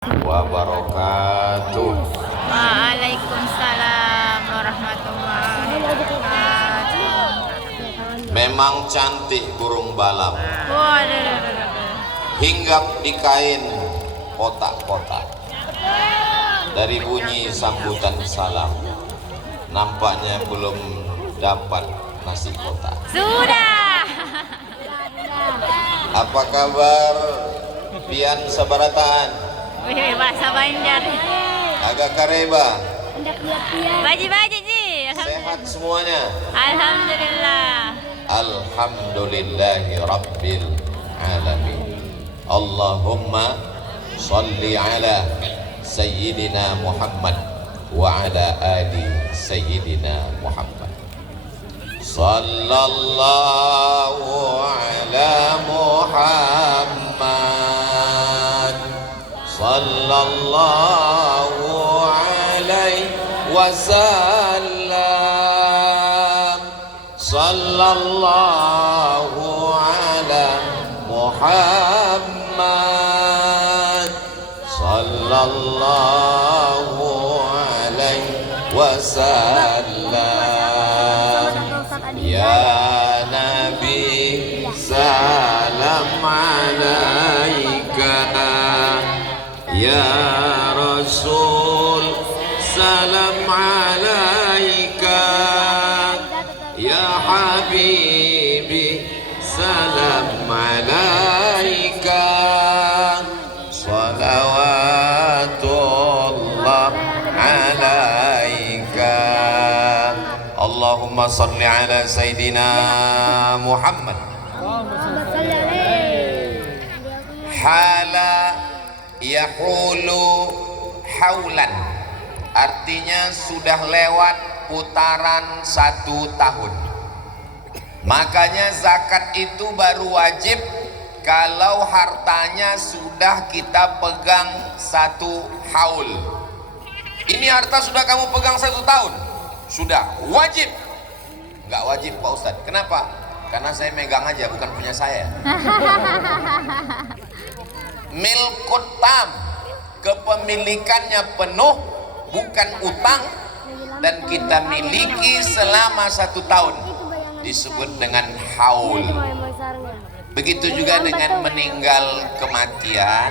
Wabarakatuh. Waalaikumsalam warahmatullahi wabarakatuh. Memang cantik burung balam, Waduh. hinggap di kain kotak-kotak. Dari bunyi sambutan salam, nampaknya belum dapat nasi kotak. Sudah. Apa kabar pian sabarataan? Wih, bahasa Banjar. Agak kareba, Baji-baji ji. sehat semuanya. Alhamdulillah. Alhamdulillahi Rabbil Alamin. Allahumma salli ala Sayyidina Muhammad wa ala ali Sayyidina Muhammad. Sallallahu ala Muhammad, sallallahu alaihi wasallam, sallallahu ala Muhammad, sallallahu alaihi wasallam. Ya Nabi salam alaika, ya Rasul salam alaika, ya Habibi salam alaika, salawatullah alaika. Allahumma salli ala Sayyidina Muhammad. Hala yahulu haulan, artinya sudah lewat putaran 1 tahun. Makanya zakat itu baru wajib kalau hartanya sudah kita pegang 1 haul. Ini harta sudah kamu pegang 1 tahun, sudah wajib. Nggak wajib Pak Ustadz. Kenapa? Karena saya megang aja, bukan punya saya. Milkut tam, kepemilikannya penuh, bukan utang, dan kita miliki selama 1 tahun, disebut dengan haul. Begitu juga dengan meninggal kematian,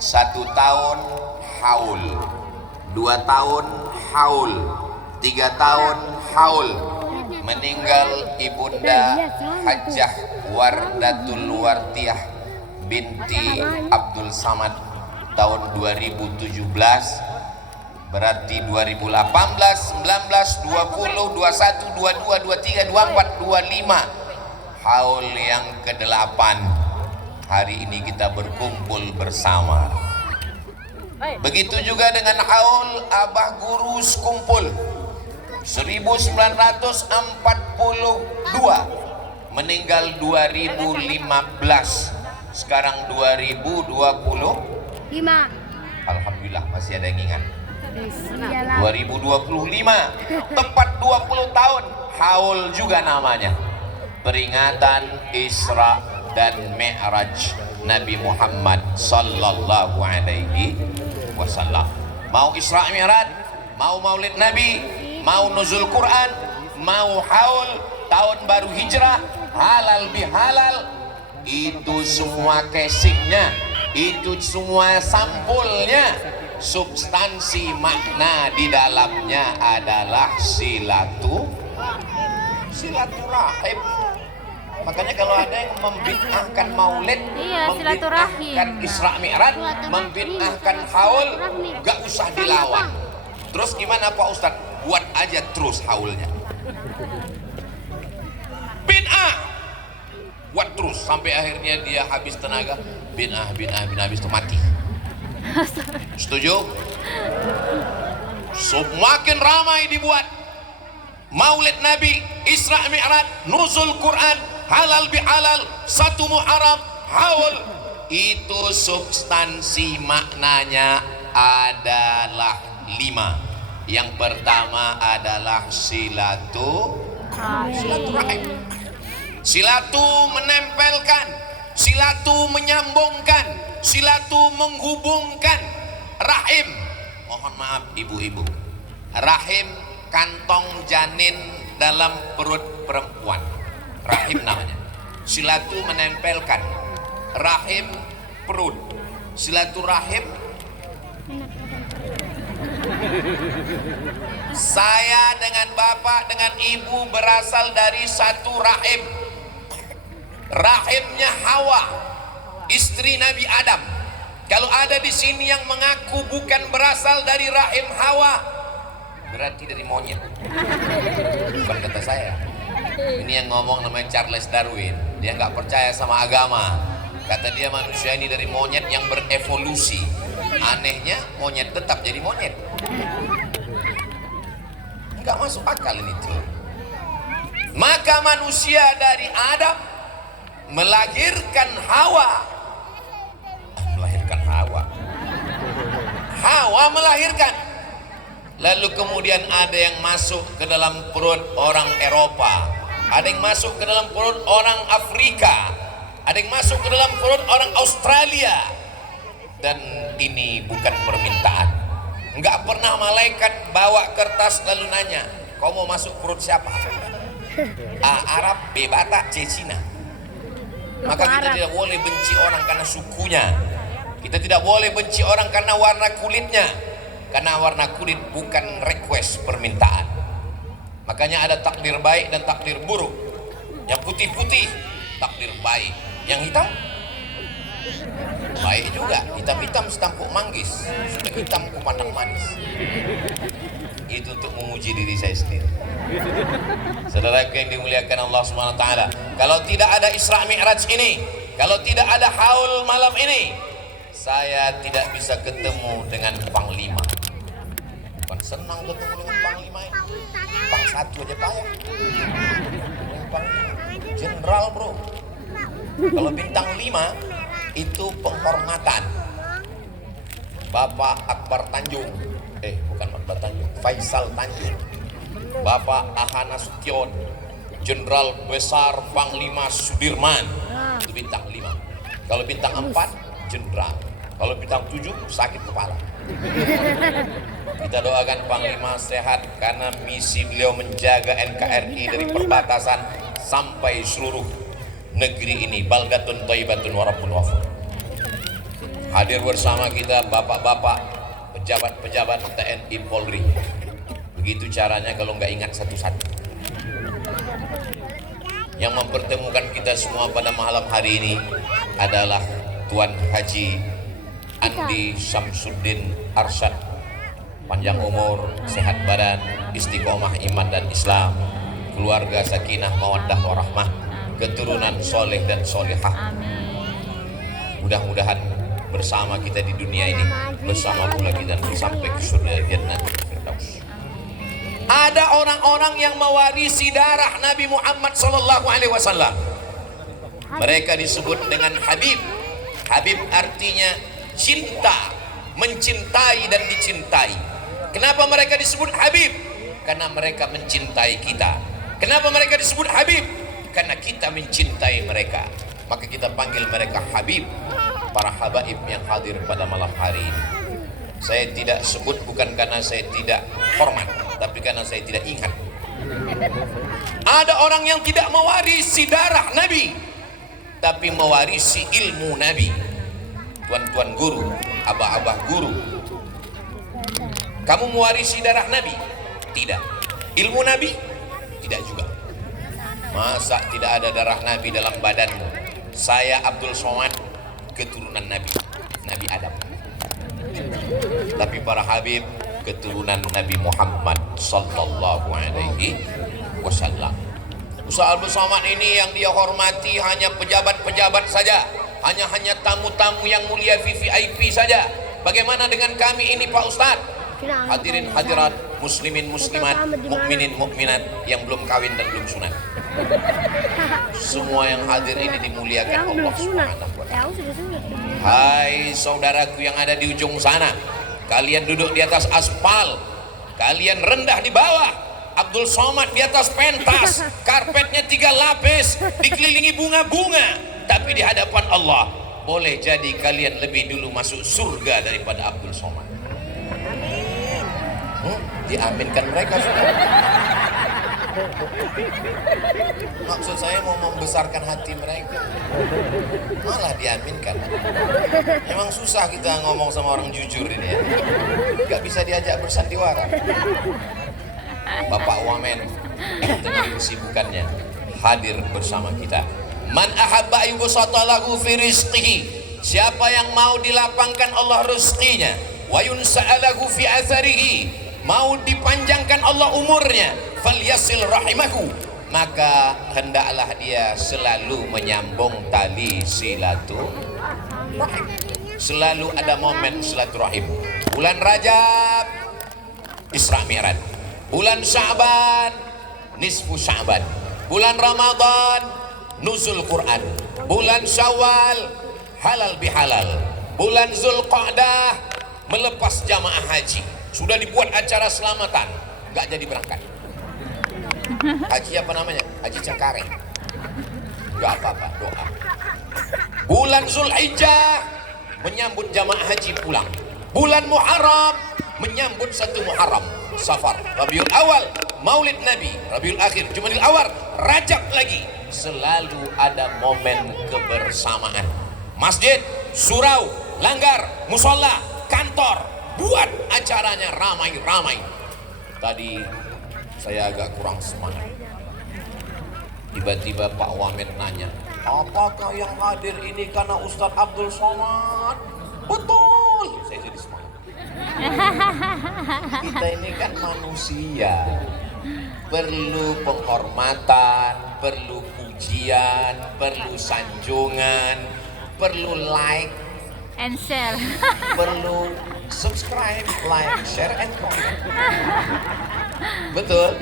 1 tahun haul, 2 tahun haul, 3 tahun haul. Meninggal Ibunda Hajjah Wardatul Wartiyah binti Abdul Samad tahun 2017, berarti 2018, 19, 20, 21, 22, 23, 24, 25, haul yang ke-8. Hari ini kita berkumpul bersama. Begitu juga dengan haul Abah Guru Skumpul 1942, meninggal 2015, sekarang 2025. Alhamdulillah masih ada yang ingat. 2025, tepat 20 tahun haul juga namanya, peringatan Isra dan Mi'raj Nabi Muhammad sallallahu alaihi wasallam. Mau Isra Mi'raj, mau Maulid Nabi, mau nuzul Quran, mau haul, tahun baru hijrah, halal bihalal, itu semua casingnya, itu semua sampulnya, substansi makna di dalamnya adalah silaturahim. Makanya kalau ada yang membid'ahkan maulid, membid'ahkan Isra Mi'raj, membid'ahkan haul, gak usah dilawan. Terus gimana Pak Ustadz? Buat aja terus haulnya. Bid'ah, buat terus sampai akhirnya dia habis tenaga. Bid'ah habis itu mati. Setuju? Semakin ramai dibuat Maulid Nabi, Isra Mi'raj, nuzul Quran, halal bihalal, 1 Muharram, haul, itu substansi maknanya adalah 5. Yang pertama adalah silaturahim. Silatu menempelkan, silatu menyambungkan, silatu menghubungkan, Rahim, mohon maaf ibu-ibu, rahim kantong janin dalam perut perempuan, rahim namanya. Silatu menempelkan, rahim perut, silaturahim. Saya dengan bapak dengan ibu berasal dari satu rahim, rahimnya Hawa, istri Nabi Adam. Kalau ada di sini yang mengaku bukan berasal dari rahim Hawa, berarti dari monyet. Bukan kata saya. Ini yang ngomong namanya Charles Darwin. Dia nggak percaya sama agama. Kata dia manusia ini dari monyet yang berevolusi. Anehnya monyet tetap jadi monyet. Nggak masuk akal ini tuh. Maka manusia dari Adam melahirkan Hawa. Melahirkan Hawa. Hawa melahirkan. Lalu kemudian ada yang masuk ke dalam perut orang Eropa, ada yang masuk ke dalam perut orang Afrika, ada yang masuk ke dalam perut orang Australia. Dan ini bukan permintaan. Enggak pernah malaikat bawa kertas lalu nanya, kau mau masuk perut siapa? A. Arab, B. Batak, C. Cina. Maka kita tidak boleh benci orang karena sukunya. Kita tidak boleh benci orang karena warna kulitnya. Karena warna kulit bukan request, permintaan. Makanya ada takdir baik dan takdir buruk. Yang putih-putih takdir baik, yang hitam baik juga. Hitam-hitam setampuk manggis, hitam kupandang manis. Itu untuk menguji diri saya sendiri. Saudaraku yang dimuliakan Allah Subhanahu wa taala, kalau tidak ada Isra Mi'raj ini, kalau tidak ada haul malam ini, saya tidak bisa ketemu dengan Panglima. Bukan senang ketemu dengan Panglima ini. Pang satu aja payah. Jenderal bro. Kalau bintang 5 itu penghormatan. Bapak Akbar Tanjung, bukan Akbar Tanjung, Faisal Tanjung, Bapak Ahana Sution, Jenderal Besar Panglima Sudirman, itu bintang 5. Kalau bintang 4 jenderal, kalau bintang 7 sakit kepala. Kita doakan Panglima sehat karena misi beliau menjaga NKRI dari perbatasan sampai seluruh negeri ini. Baldatun thayyibatun wa rabbun ghafur. Hadir bersama kita bapak-bapak, pejabat-pejabat TNI Polri. Begitu caranya kalau nggak ingat satu-satu. Yang mempertemukan kita semua pada malam hari ini adalah Tuan Haji Andi Syamsuddin Arsyad. Panjang umur, sehat badan, istiqomah iman dan Islam, keluarga sakinah mawaddah warahmah, keturunan soleh dan solehah. Mudah-mudahan bersama kita di dunia ini, bersama pula kita sampai ke surga Jannatul Firdaus. Ada orang-orang yang mewarisi darah Nabi Muhammad SAW. Mereka disebut dengan Habib. Habib artinya cinta, mencintai dan dicintai. Kenapa mereka disebut Habib? Karena mereka mencintai kita. Kenapa mereka disebut Habib? Karena kita mencintai mereka. Maka kita panggil mereka Habib, para habaib yang hadir pada malam hari ini. Saya tidak sebut bukan karena saya tidak hormat, tapi karena saya tidak ingat. Ada orang yang tidak mewarisi darah Nabi, tapi mewarisi ilmu Nabi. Tuan-tuan guru, abah-abah guru, kamu mewarisi darah Nabi? Tidak. Ilmu Nabi? Tidak juga. Masa tidak ada darah Nabi dalam badanmu? Saya Abdul Somad, keturunan Nabi, Nabi Adam. Tapi para habib keturunan Nabi Muhammad sallallahu alaihi wasallam. Ustaz Abdul Somad ini yang dia hormati hanya pejabat-pejabat saja, hanya tamu-tamu yang mulia VVIP saja. Bagaimana dengan kami ini Pak Ustaz? Hadirin hadirat, muslimin muslimat, mukminin mukminat yang belum kawin dan belum sunat. Semua yang hadir ini dimuliakan Allah Subhanahu wa taala. Hai saudaraku yang ada di ujung sana, kalian duduk di atas aspal, kalian rendah di bawah. Abdul Somad di atas pentas, karpetnya 3 lapis, dikelilingi bunga-bunga. Tapi di hadapan Allah, boleh jadi kalian lebih dulu masuk surga daripada Abdul Somad. Diaminkan mereka sudah. Maksud saya mau membesarkan hati mereka, malah diaminkan. Emang susah kita ngomong sama orang jujur ini ya. Gak bisa diajak bersandiwara. Bapak Wamen dengan kesibukannya hadir bersama kita. Man ahabba yubsata lahu fi rizqihi, siapa yang mau dilapangkan Allah rezekinya, wa yunsa'alahu fi atharihi, mau dipanjangkan Allah umurnya, falyasil rahimahu, maka hendaklah dia selalu menyambung tali silaturahim. Selalu ada momen silaturahim. Bulan Rajab Isra Mi'raj, bulan Sya'ban nisfu Sya'ban, bulan Ramadan nuzul Quran, bulan Syawal halal bihalal, bulan Zulqa'dah melepas jamaah haji. Sudah dibuat acara selamatan, nggak jadi berangkat. Haji apa namanya? Haji Cengkareng. Nggak apa-apa, doa. Bulan Zulhijjah menyambut jamaah haji pulang. Bulan Muharram menyambut 1 Muharram. Safar, Rabiul Awal, Maulid Nabi, Rabiul Akhir, Jumadil Awal, Rajab lagi. Selalu ada momen kebersamaan. Masjid, surau, langgar, musola, kantor, buat acaranya ramai-ramai. Tadi saya agak kurang semangat. Tiba-tiba Pak Wamen nanya, apakah yang hadir ini karena Ustadz Abdul Somad? Betul, saya jadi semangat. Kita ini kan manusia, perlu penghormatan, perlu pujian, perlu sanjungan, perlu like And share. perlu subscribe, like, share, and comment. Betul?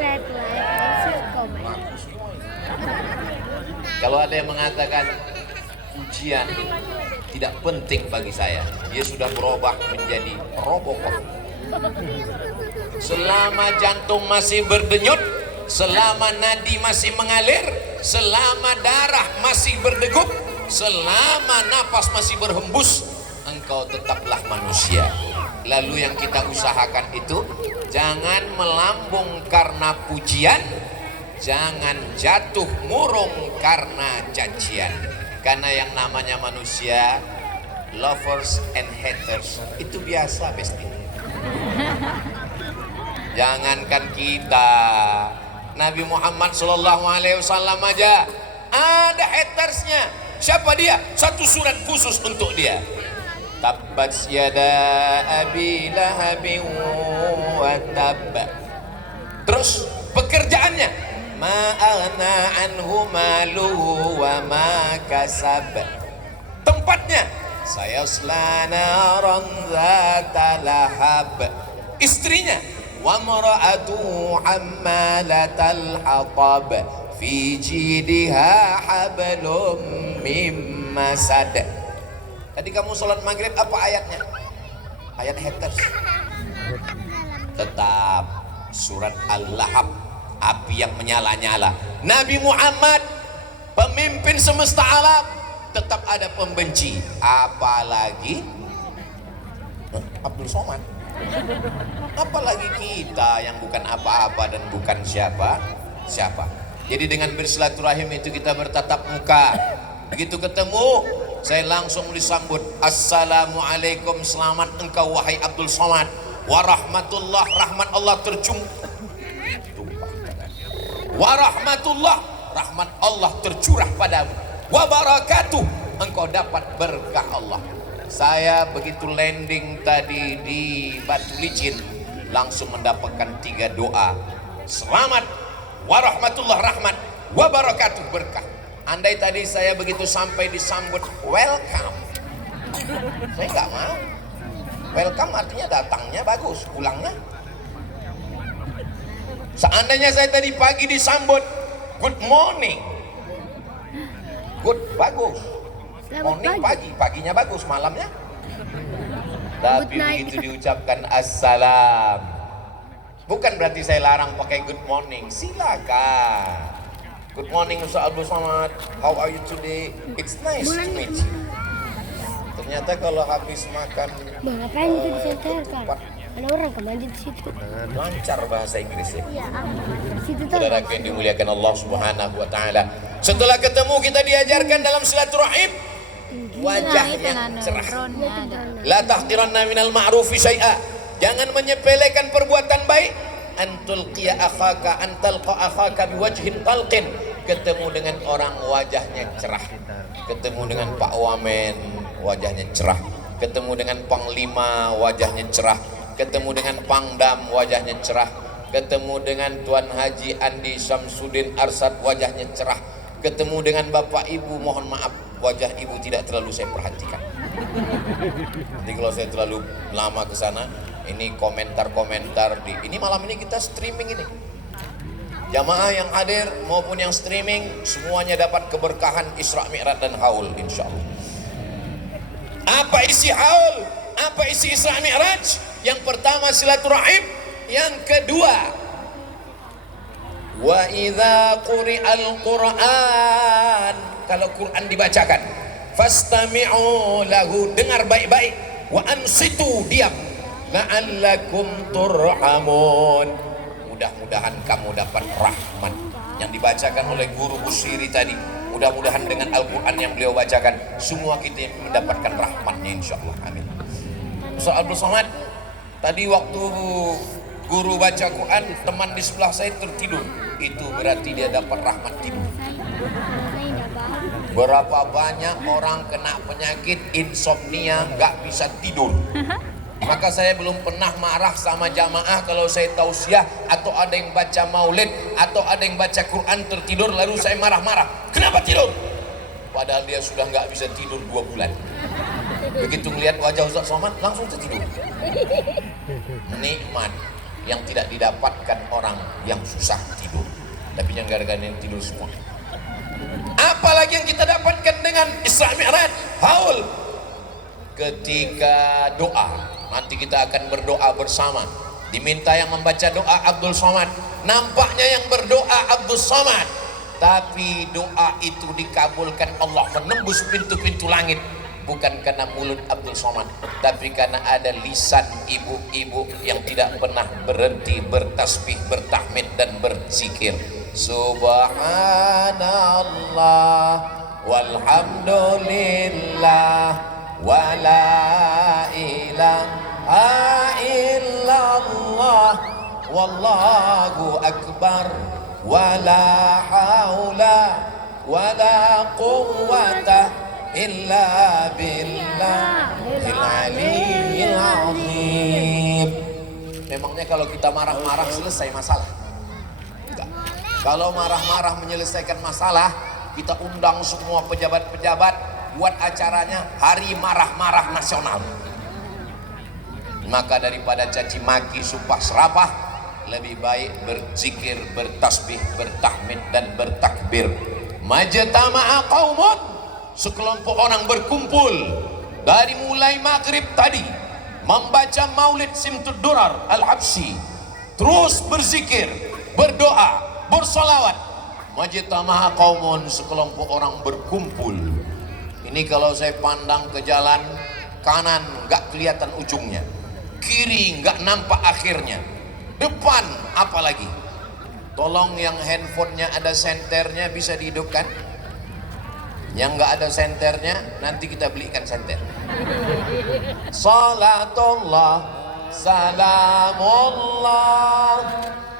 Kalau ada yang mengatakan pujian tidak penting bagi saya, dia sudah berubah menjadi Robocop. Selama jantung masih berdenyut, selama nadi masih mengalir, selama darah masih berdegup, selama napas masih berhembus, engkau tetaplah manusia. Lalu yang kita usahakan itu, jangan melambung karena pujian, jangan jatuh murung karena cacian. Karena yang namanya manusia, lovers and haters, itu biasa besti. Jangankan kita, Nabi Muhammad SAW aja ada hatersnya. Siapa dia? Satu surat khusus untuk dia. Tabbat yada abi lahabin wa tab. Terus pekerjaannya, ma aghna anhu maluhu wa ma kasab. Tempatnya, sayasla naran dzata lahab. Istrinya, wa mar'atu hammalatal hatab fi jidha hablum mim masad. Tadi kamu sholat maghrib apa ayatnya? Ayat haters. Tetap surat Al-Lahab, api yang menyala-nyala. Nabi Muhammad, pemimpin semesta alam, tetap ada pembenci. Apalagi Abdul Somad. Apalagi kita yang bukan apa-apa dan bukan siapa-siapa. Jadi dengan bersilaturahim itu kita bertatap muka. Begitu ketemu, saya langsung disambut, assalamualaikum, selamat engkau wahai Abdul Somad, warahmatullah, rahmat Allah warahmatullah, rahmat Allah tercurah padamu, wabarakatuh, engkau dapat berkah Allah. Saya begitu landing tadi di Batu Licin, langsung mendapatkan 3 doa, selamat, warahmatullah, rahmat, wabarakatuh, berkah. Andai tadi saya begitu sampai disambut welcome, saya nggak mau. Welcome artinya datangnya bagus, pulangnya. Seandainya saya tadi pagi disambut good morning, good, bagus. Morning pagi, paginya bagus, malamnya. Tapi begitu diucapkan assalam, bukan berarti saya larang pakai good morning, silakan. Good morning Ustaz Abdul Somad, how are you today? It's nice to meet you. Ternyata kalau habis makan Bang, ngapain itu disenterkan? Ada orang kemanjat di situ. lancar bahasa Inggrisnya. Iya, di situ tuh. Saudara yang dimuliakan Allah Subhanahu wa taala. Setelah ketemu kita diajarkan dalam silaturahim wajahnya cerah. La tahqiranna minal ma'rufi syai'a. Jangan menyepelekan perbuatan baik. Antul qiya akhaka antalqa akhaka biwajhin talqin. Ketemu dengan orang wajahnya cerah. Ketemu dengan Pak Wamen wajahnya cerah. Ketemu dengan Panglima wajahnya cerah. Ketemu dengan Pangdam wajahnya cerah. Ketemu dengan Tuan Haji Andi Samsudin Arsad wajahnya cerah. Ketemu dengan Bapak Ibu, mohon maaf wajah Ibu tidak terlalu saya perhatikan. Jadi kalau saya terlalu lama ke sana, ini komentar-komentar di ini malam ini kita streaming ini. Jamaah yang hadir maupun yang streaming semuanya dapat keberkahan Isra Mi'raj dan Haul insyaallah. Apa isi Haul? Apa isi Isra Mi'raj? Yang pertama silaturahim, yang kedua wa idza quri'al Qur'an, kalau Quran dibacakan fastami'u lahu, dengar baik-baik, wa ansitu, diam, la'allakum turhamun, mudah-mudahan kamu dapat rahmat. Yang dibacakan oleh guru Busiri tadi, mudah-mudahan dengan Al-Quran yang beliau bacakan semua kita mendapatkan rahmatnya insyaallah, amin. Ustaz Abdul Somad tadi waktu guru baca Quran, teman di sebelah saya tertidur, itu berarti dia dapat rahmat tidur. Berapa banyak orang kena penyakit insomnia nggak bisa tidur. Maka saya belum pernah marah sama jamaah kalau saya tausiah atau ada yang baca maulid atau ada yang baca Quran tertidur lalu saya marah-marah. Kenapa tidur? Padahal dia sudah nggak bisa tidur 2 bulan. Begitu melihat wajah Ustaz Somad langsung tertidur. Nikmat yang tidak didapatkan orang yang susah tidur. Tapi yang gara-gara yang tidur semua. Apalagi yang kita dapatkan dengan Isra Mi'raj, Haul. Ketika doa, nanti kita akan berdoa bersama. Diminta yang membaca doa Abdul Somad. Nampaknya yang berdoa Abdul Somad, tapi doa itu dikabulkan Allah menembus pintu-pintu langit. Bukan karena mulut Abdul Somad, tapi karena ada lisan ibu-ibu yang tidak pernah berhenti bertasbih, bertahmid dan berzikir. Subhanallah walhamdulillah wala ilaha illallah wallahu akbar wala haula wala quwwata illa billahil aliyyil azim. Memangnya kalau kita marah-marah selesai masalah? Enggak. Kalau marah-marah menyelesaikan masalah, kita undang semua pejabat-pejabat buat acaranya Hari Marah-Marah Nasional. Maka daripada caci maki, sumpah serapah, lebih baik berzikir, bertasbih, bertahmid dan bertakbir. Majtama'a qaumun, sekelompok orang berkumpul dari mulai maghrib tadi membaca maulid Simtud Durar Al-Habsyi, terus berzikir, berdoa, bersolawat. Majtama'a qaumun, sekelompok orang berkumpul. Ini kalau saya pandang ke jalan kanan nggak kelihatan ujungnya, kiri nggak nampak akhirnya, depan apalagi. Tolong yang handphonenya ada senternya bisa dihidupkan. Yang nggak ada senternya nanti kita belikan senter. Salatullah salamullah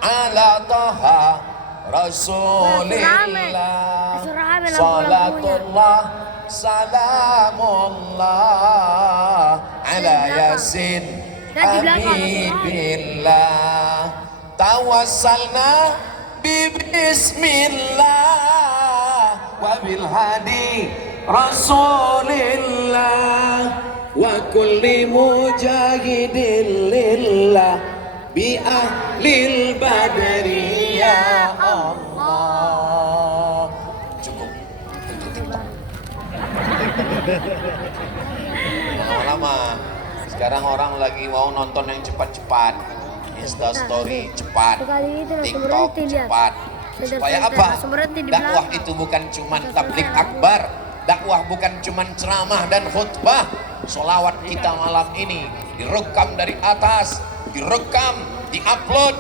ala taha rasulillah. Salatullah salamullah ala yasin habibillah. Tawassalna bismillah wa bil hadi rasulillah wa kulli mujahidin lillah bi ahlil badri ya Allah. Cukup untuk TikTok. Lama-lama sekarang orang lagi mau nonton yang cepat-cepat, Insta story cepat, TikTok cepat. Supaya apa? Dakwah itu bukan cuma tablik akbar, Dakwah bukan cuma ceramah dan khutbah. Solawat kita malam ini direkam dari atas, direkam, diupload.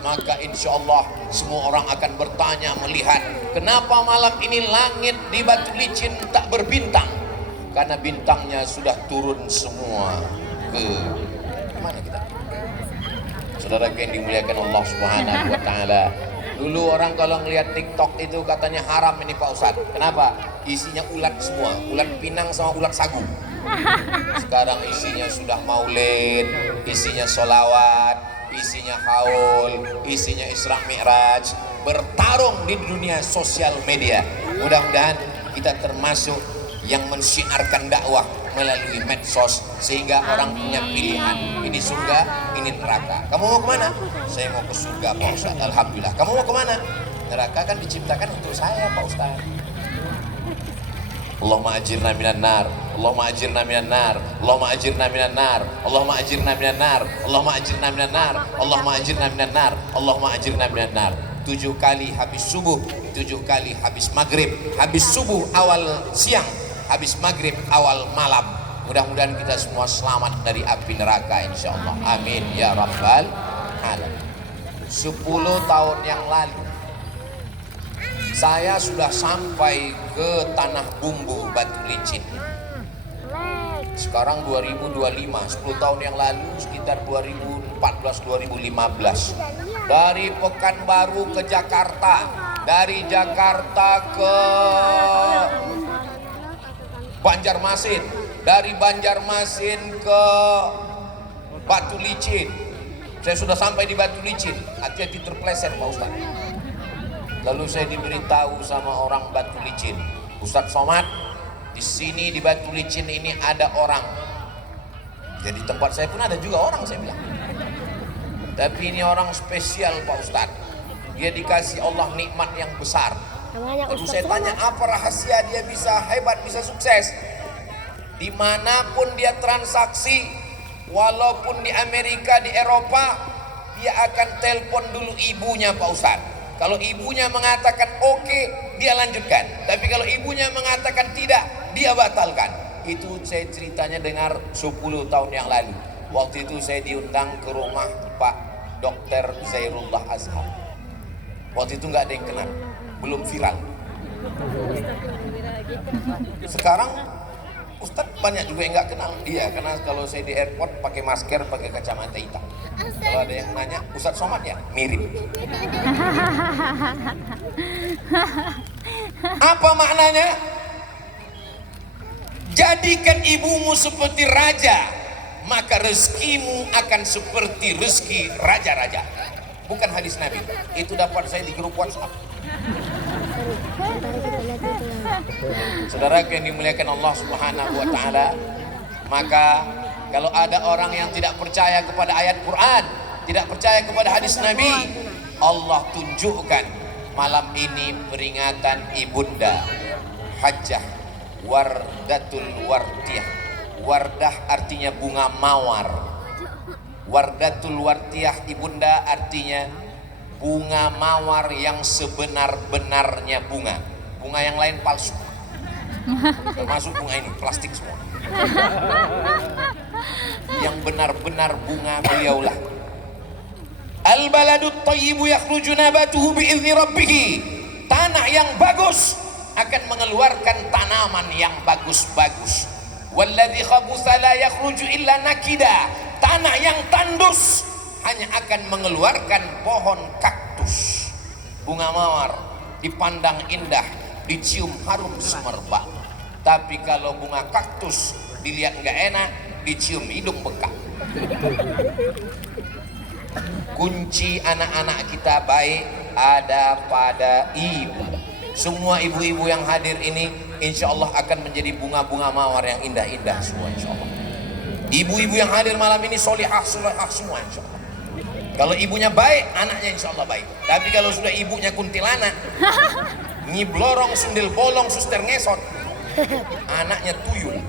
Maka insya Allah semua orang akan bertanya, melihat kenapa malam ini langit di Batu Licin tak berbintang. Karena bintangnya sudah turun semua ke mana kita? Saudara yang dimuliakan Allah Subhanahu wa taala. Dulu orang kalau ngelihat TikTok itu katanya haram ini Pak Ustadz. Kenapa? Isinya ulat semua, ulat pinang sama ulat sagu. Sekarang isinya sudah maulid, isinya solawat, isinya haul, isinya Isra Mi'raj, bertarung di dunia sosial media. Mudah-mudahan kita termasuk yang mensiarkan dakwah melalui medsos sehingga orang punya pilihan. Ini surga, ini neraka. Kamu mau kemana? Saya mau ke surga Pak Ustadz. Alhamdulillah. Kamu mau kemana? Neraka kan diciptakan untuk saya Pak Ustadz. Allahumma ajirna minan nar, Allahumma ajirna minan nar, Allahumma ajirna minan nar, Allahumma ajirna minan nar, Allahumma ajirna minan nar, Allahumma ajirna minan nar, Allahumma ajirna minan nar. 7 kali habis subuh, 7 kali habis maghrib, habis subuh awal siang, habis maghrib awal malam. Mudah-mudahan kita semua selamat dari api neraka insyaallah. Amin ya rabbal alamin. 10 tahun yang lalu saya sudah sampai ke tanah bumbu Batu Licin. Sekarang 2025, 10 tahun yang lalu sekitar 2014-2015. Dari Pekanbaru ke Jakarta, dari Jakarta ke Banjarmasin, dari Banjarmasin ke Batu Licin. Saya sudah sampai di Batu Licin, hati-hati terpleset Pak Ustadz. Lalu saya diberitahu sama orang Batu Licin, Ustadz Somad, di sini di Batu Licin ini ada orang. Jadi tempat saya pun ada juga orang, saya bilang. Tapi ini orang spesial Pak Ustadz. Dia dikasih Allah nikmat yang besar. Lalu saya tanya, apa rahasia dia bisa hebat, bisa sukses? Dimanapun dia transaksi, walaupun di Amerika, di Eropa, dia akan telepon dulu ibunya Pak Ustadz. Kalau ibunya mengatakan oke, dia lanjutkan. Tapi kalau ibunya mengatakan tidak, dia batalkan. Itu saya ceritanya dengar 10 tahun yang lalu. Waktu itu saya diundang ke rumah Pak Dr. Zairullah Azhar. Waktu itu nggak ada yang kenal, belum viral. Sekarang Ustadz banyak juga yang nggak kenal. Iya, karena kalau saya di airport pakai masker, pakai kacamata hitam. Kalau ada yang nanya, Ustadz Somad ya? Mirip. Apa maknanya? Jadikan ibumu seperti raja, maka rezekimu akan seperti rezeki raja-raja. Bukan hadis Nabi, itu dapat saya di grup WhatsApp. Saudara yang dimuliakan Allah Subhanahu wa taala, maka kalau ada orang yang tidak percaya kepada ayat Quran, tidak percaya kepada hadis Nabi, Allah tunjukkan malam ini peringatan ibunda Hajjah Wardatul Wardiyah. Wardah artinya bunga mawar. Wardatul Wardiyah ibunda artinya bunga mawar yang sebenar-benarnya bunga. Bunga yang lain palsu. Termasuk bunga ini, plastik semua. Yang benar-benar bunga beliaulah. Al-baladut thayyibu yakhruju nabatuhu bi'izni rabbih. Tanah yang bagus akan mengeluarkan tanaman yang bagus-bagus. Walladzi khabutha la yakhruju illa nakida. Tanah yang tandus hanya akan mengeluarkan pohon kaktus. Bunga mawar dipandang indah, dicium harum semerbak. Tapi kalau bunga kaktus dilihat nggak enak, dicium hidung bengkak. Kunci anak-anak kita baik ada pada ibu. Semua ibu-ibu yang hadir ini insya Allah akan menjadi bunga-bunga mawar yang indah-indah semua insya Allah. Ibu-ibu yang hadir malam ini solihah semua insya Allah. Kalau ibunya baik, anaknya insya Allah baik. Tapi kalau sudah ibunya kuntilanak, nyiblorong, sundel bolong, suster ngesot, anaknya tuyul.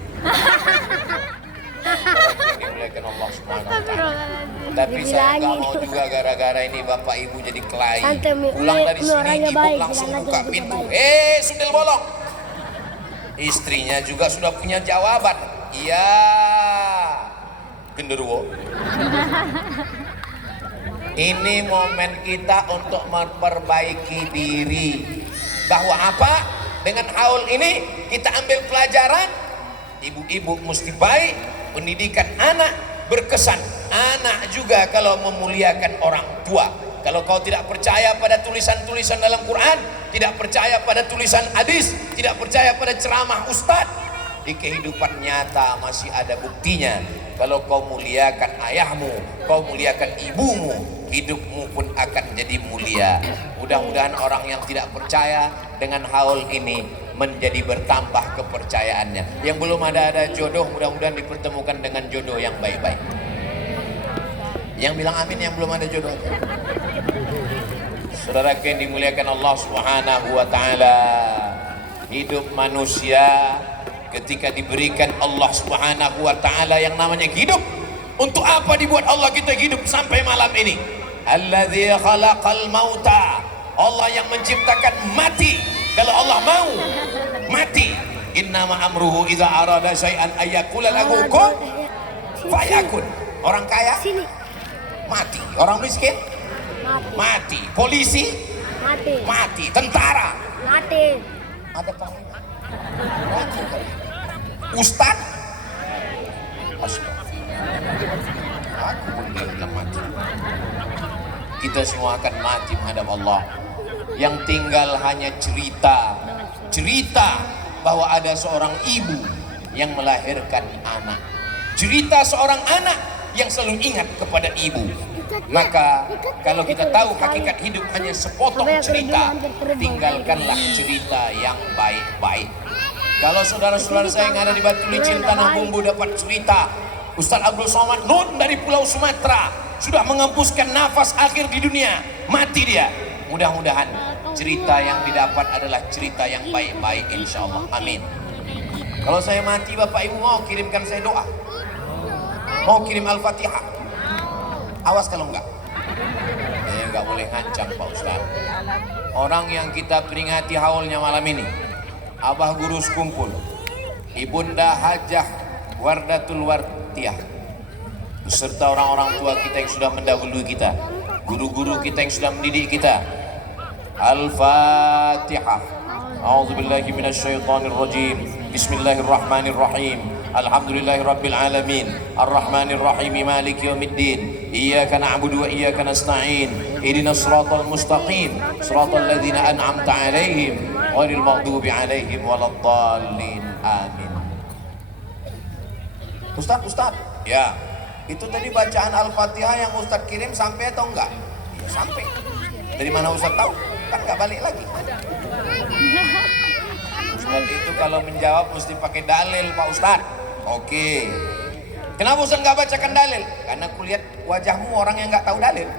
Allah Subhanahu wa ta'ala. Tapi saya nggak mau juga gara-gara ini bapak ibu jadi kelahi. Pulang dari sini ibu langsung buka pintu. Sundel bolong, Istrinya juga sudah punya jawaban. Iya, genderuwo. Ini momen kita untuk memperbaiki diri. Bahwa apa? Dengan haul ini kita ambil pelajaran. Ibu-ibu mesti baik, pendidikan anak berkesan. Anak juga kalau memuliakan orang tua. Kalau kau tidak percaya pada tulisan-tulisan dalam Quran, tidak percaya pada tulisan hadis, tidak percaya pada ceramah ustadz, di kehidupan nyata masih ada buktinya. Kalau kau muliakan ayahmu, kau muliakan ibumu, hidupmu pun akan jadi mulia. Mudah-mudahan orang yang tidak percaya dengan haul ini menjadi bertambah kepercayaannya. Yang belum ada jodoh, mudah-mudahan dipertemukan dengan jodoh yang baik-baik. Yang bilang amin yang belum ada jodoh. Saudara yang dimuliakan Allah Subhanahu wa taala, hidup manusia ketika diberikan Allah Subhanahu wa taala yang namanya hidup, untuk apa dibuat Allah kita hidup sampai malam ini? Alladzi khalaqal mauta, Allah yang menciptakan mati. Kalau Allah mau mati, innama amruhu idza arada syai'an ayyaqula lahu kun fayakun. Orang kaya mati, orang miskin mati, polisi mati, tentara mati, ada panglima mati, ustadz aku pun bilang mati. Kita semua akan mati menghadap Allah. Yang tinggal hanya cerita bahwa ada seorang ibu yang melahirkan anak, cerita seorang anak yang selalu ingat kepada ibu. Maka kalau kita tahu hakikat hidup hanya sepotong cerita, tinggalkanlah cerita yang baik-baik. Kalau saudara-saudara saya yang ada di Batu Licin Tanah Bumbu dapat cerita Ustaz Abdul Somad Nun dari Pulau Sumatera sudah mengembuskan nafas akhir di dunia, mati dia. Mudah-mudahan cerita yang didapat adalah cerita yang baik-baik, insya Allah. Amin. Kalau saya mati, Bapak Ibu mau kirimkan saya doa, mau kirim Al-Fatihah. Awas kalau enggak, enggak boleh ngancam Pak Ustaz. Orang yang kita peringati haulnya malam ini, Abah Guru Sekumpul, Ibunda Hajah Wardatul Wartiyah, beserta orang-orang tua kita yang sudah mendahului kita, guru-guru kita yang sudah mendidik kita. Al-Fatihah. A'udzubillahi minasyaitonirrajim. Bismillahirrahmanirrahim. Alhamdulillahirabbil alamin. Arrahmanirrahim. Maliki yaumiddin. Iyyaka na'budu wa iyyaka nasta'in. Ihdinas siratal mustaqim. Siratal ladzina an'amta 'alaihim ghairil maghdubi 'alaihim waladdallin. Amin. Ustaz. Ya. Itu tadi bacaan Al-Fatihah yang Ustaz kirim sampai atau enggak? Ya, sampai. Dari mana Ustaz tahu? Kan enggak balik lagi. Ustaz itu kalau menjawab mesti pakai dalil Pak Ustaz. Oke. Kenapa Ustaz enggak bacakan dalil? Karena kulihat wajahmu orang yang enggak tahu dalil.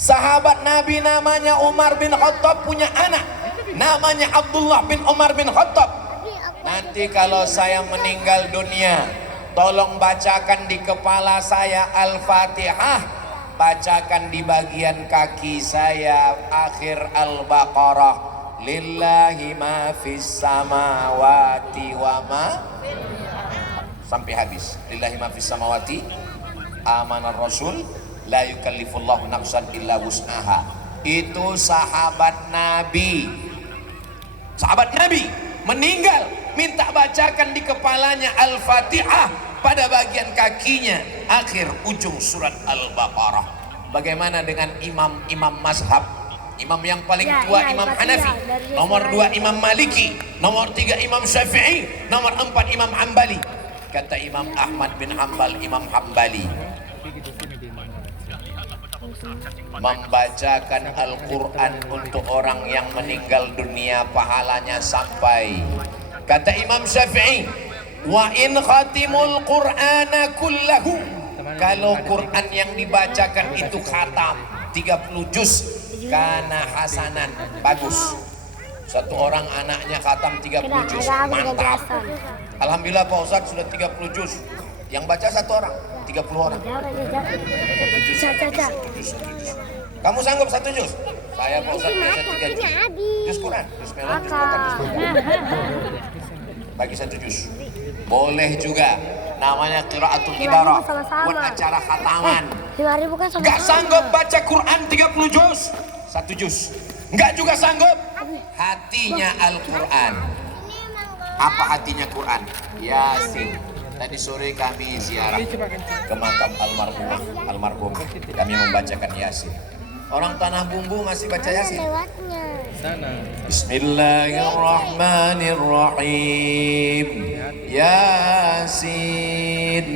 Sahabat Nabi namanya Umar bin Khattab punya anak namanya Abdullah bin Umar bin Khattab. Nanti kalau saya meninggal dunia, tolong bacakan di kepala saya Al-Fatihah, bacakan di bagian kaki saya akhir Al-Baqarah. Lillahi ma fis samawati wa ma, sampai habis. Lillahi ma fis samawati, amanar rasul, la yukallifullahu nafsan illa wus'aha. Itu sahabat Nabi. Sahabat Nabi meninggal, minta bacakan di kepalanya Al-Fatihah, pada bagian kakinya akhir ujung surat Al-Baqarah. Bagaimana dengan imam-imam mazhab? Imam yang paling tua Imam Hanafi, nomor 2 Imam Maliki, nomor 3 Imam Syafi'i, nomor 4 Imam Hambali. Kata Imam Ahmad bin Hanbal, Imam Hambali, membacakan Al-Quran untuk orang yang meninggal dunia pahalanya sampai. Kata Imam Syafi'i, wa in khatimul Qur'ana kullahu, kalau Quran yang dibacakan itu khatam 30 juz, kana hasanan, bagus. Satu orang anaknya khatam 30 juz, mantap. Alhamdulillah Pak Ustaz sudah 30 juz. Yang baca satu orang, 30 orang. Kamu sanggup 1 juz? Saya Pak Ustadz biasa 3 juz. Juz Quran, juz melon, juz pokat, juz pokat. Bagi 1 juz. Boleh juga. Namanya qiraatul ibarah. Buat acara khataman. 5.000 kan sama. Gak sanggup baca Quran 30 juz, 1 juz. Gak juga sanggup hatinya Al-Quran. Apa hatinya Quran? Yasin. Tadi sore kami ziarah ke makam almarhum. Kami membacakan Yasin. Orang Tanah Bumbu masih baca Yasin. Bismillahirrahmanirrahim. Yasin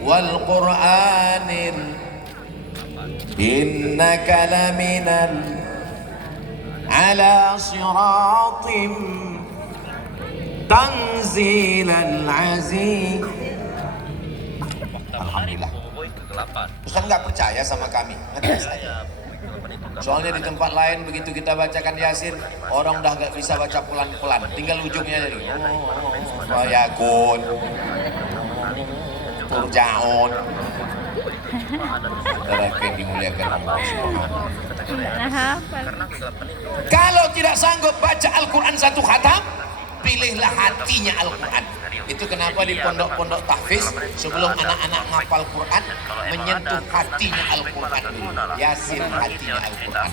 wal Qur'anil innaka laminal ala siratim tanzilal aziz. Alhamdulillah. Ustaz nggak percaya sama kami. Soalnya di tempat lain begitu kita bacakan Yasin, orang udah nggak bisa baca pelan-pelan, tinggal ujungnya jadi Yakun, Turjaun. Saudara yang dimuliakan Allah Subhanahu. Kalau tidak sanggup baca Al-Quran 1 khatam, pilihlah hatinya Al-Quran. Itu kenapa di pondok-pondok tahfiz sebelum anak-anak ngapal Quran menyentuh hatinya Al-Quran dulu. Yasin hatinya Al-Quran.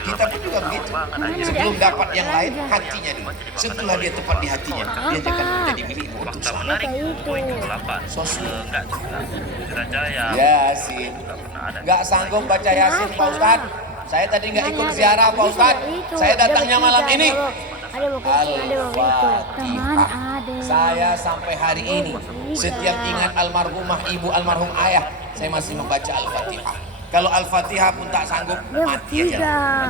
Kita pun juga begitu. Sebelum dapat yang lain, hatinya dulu. Setelah dia tepat di hatinya, dia akan menjadi milikmu untuk selamanya. Yasin. Gak sanggup baca Yasin Pak Ustadz. Saya tadi nggak ikut ziarah Pak Ustadz. Saya datangnya malam ini. Al-Fatihah. Saya sampai hari ini setiap ingat almarhumah ibu, almarhum ayah, saya masih membaca Al-Fatihah. Kalau Al-Fatihah pun tak sanggup, mati aja.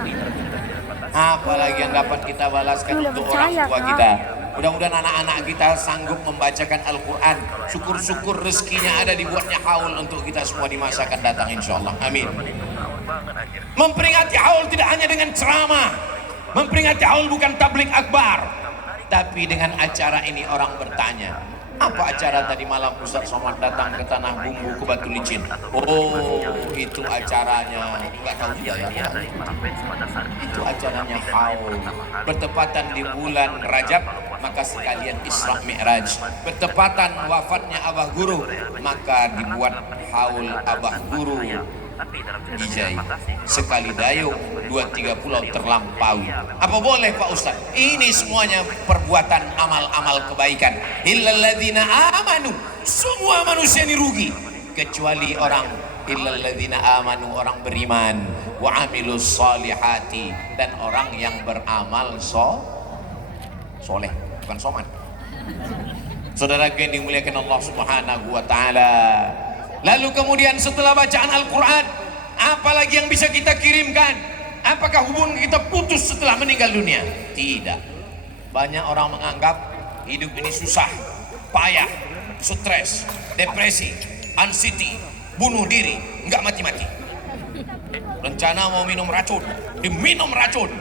Apalagi yang dapat kita balaskan untuk orang tua kita. Mudah-mudahan anak-anak kita sanggup membacakan Al-Quran. Syukur-syukur rezekinya ada dibuatnya haul untuk kita semua di masa akan datang insya Allah. Amin. Memperingati haul tidak hanya dengan ceramah. Memperingati haul bukan tablik akbar, tapi dengan acara ini orang bertanya, apa acara tadi malam Ustaz Somad datang ke Tanah Bumbu ke Batu Licin? Oh, itu acaranya, nggak tahu juga ya. Itu acaranya haul. Bertepatan di bulan Rajab, maka sekalian Isra Mi'raj. Bertepatan wafatnya Abah Guru, maka dibuat haul Abah Guru Ijai. Sekali dayung 2-3 pulau terlampaui. Apa boleh Pak Ustaz? Ini semuanya perbuatan amal-amal kebaikan. Illalladzina amanu. Semua manusia ini rugi kecuali orang illalladzina amanu, orang beriman, wa amilus solihati, dan orang yang beramal soleh, bukan soman. Saudara yang dimuliakan Allah Subhanahu wa taala. Lalu kemudian setelah bacaan Al-Quran, apalagi yang bisa kita kirimkan? Apakah hubungan kita putus setelah meninggal dunia? Tidak. Banyak orang menganggap hidup ini susah, payah, stres, depresi, anxiety, bunuh diri, nggak mati-mati. Rencana mau minum racun, diminum racun.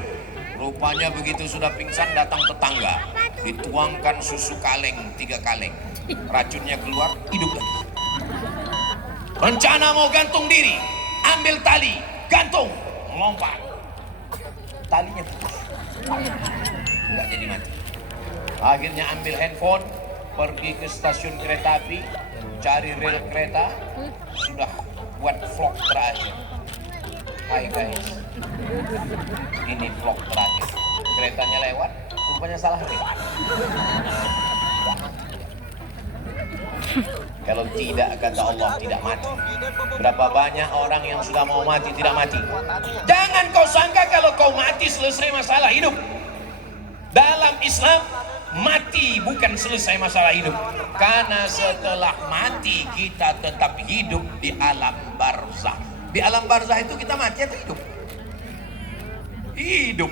Rupanya begitu sudah pingsan datang tetangga, dituangkan susu kaleng 3 kaleng, racunnya keluar, hidup lagi. Rencana mau gantung diri, ambil tali, gantung, melompat, talinya putus, nggak jadi mati. Akhirnya ambil handphone, pergi ke stasiun kereta api, cari rel kereta, sudah buat vlog terakhir. Hai guys, ini vlog terakhir. Keretanya lewat, rupanya salah rel. Kalau tidak, kata Allah, tidak mati. Berapa banyak orang yang sudah mau mati, tidak mati. Jangan kau sangka kalau kau mati selesai masalah hidup. Dalam Islam, mati bukan selesai masalah hidup. Karena setelah mati, kita tetap hidup di alam barzah. Di alam barzah itu kita mati atau hidup? Hidup.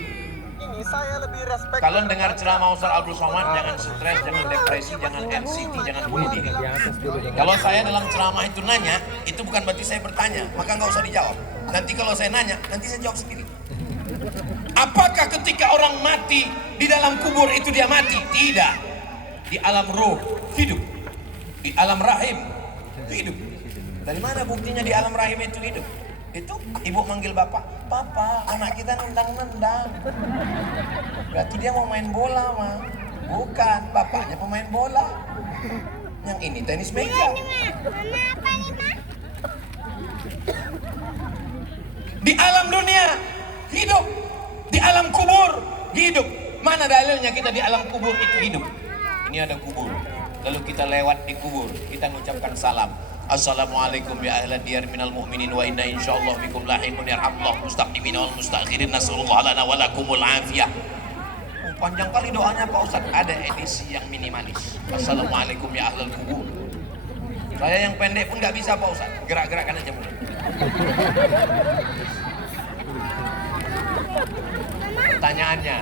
Saya lebih respect. Kalau dengar ceramah Ustaz Abdul Somad, jangan stres, jangan depresi, jangan anxiety, jangan bunuh diri. Kalau saya dalam ceramah itu nanya, itu bukan berarti saya bertanya, maka nggak usah dijawab. Nanti kalau saya nanya, nanti saya jawab sendiri. Apakah ketika orang mati di dalam kubur itu dia mati? Tidak. Di alam roh hidup, di alam rahim hidup. Dari mana buktinya di alam rahim itu hidup? Itu ibu manggil bapak, papa, anak kita nendang-nendang. Berarti dia mau main bola, mah. Bukan, bapaknya pemain bola. Yang ini tenis meja. Di alam dunia hidup, di alam kubur hidup. Mana dalilnya kita di alam kubur itu hidup? Ini ada kubur. Lalu kita lewat di kubur, kita mengucapkan salam. Assalamualaikum ya ahla diyar minal mu'minin wa inna insyaallah bikum lahiqun yarhamullah mustaqdimin wal mustakhirin nasallallahu lana wa lakumul afiyah. Panjang kali doanya Pak Ustadz, ada edisi yang minimalis. Assalamualaikum ya ahlal kubur. Saya yang pendek pun nggak bisa Pak Ustadz, gerak-gerakkan aja mulut. Pertanyaannya,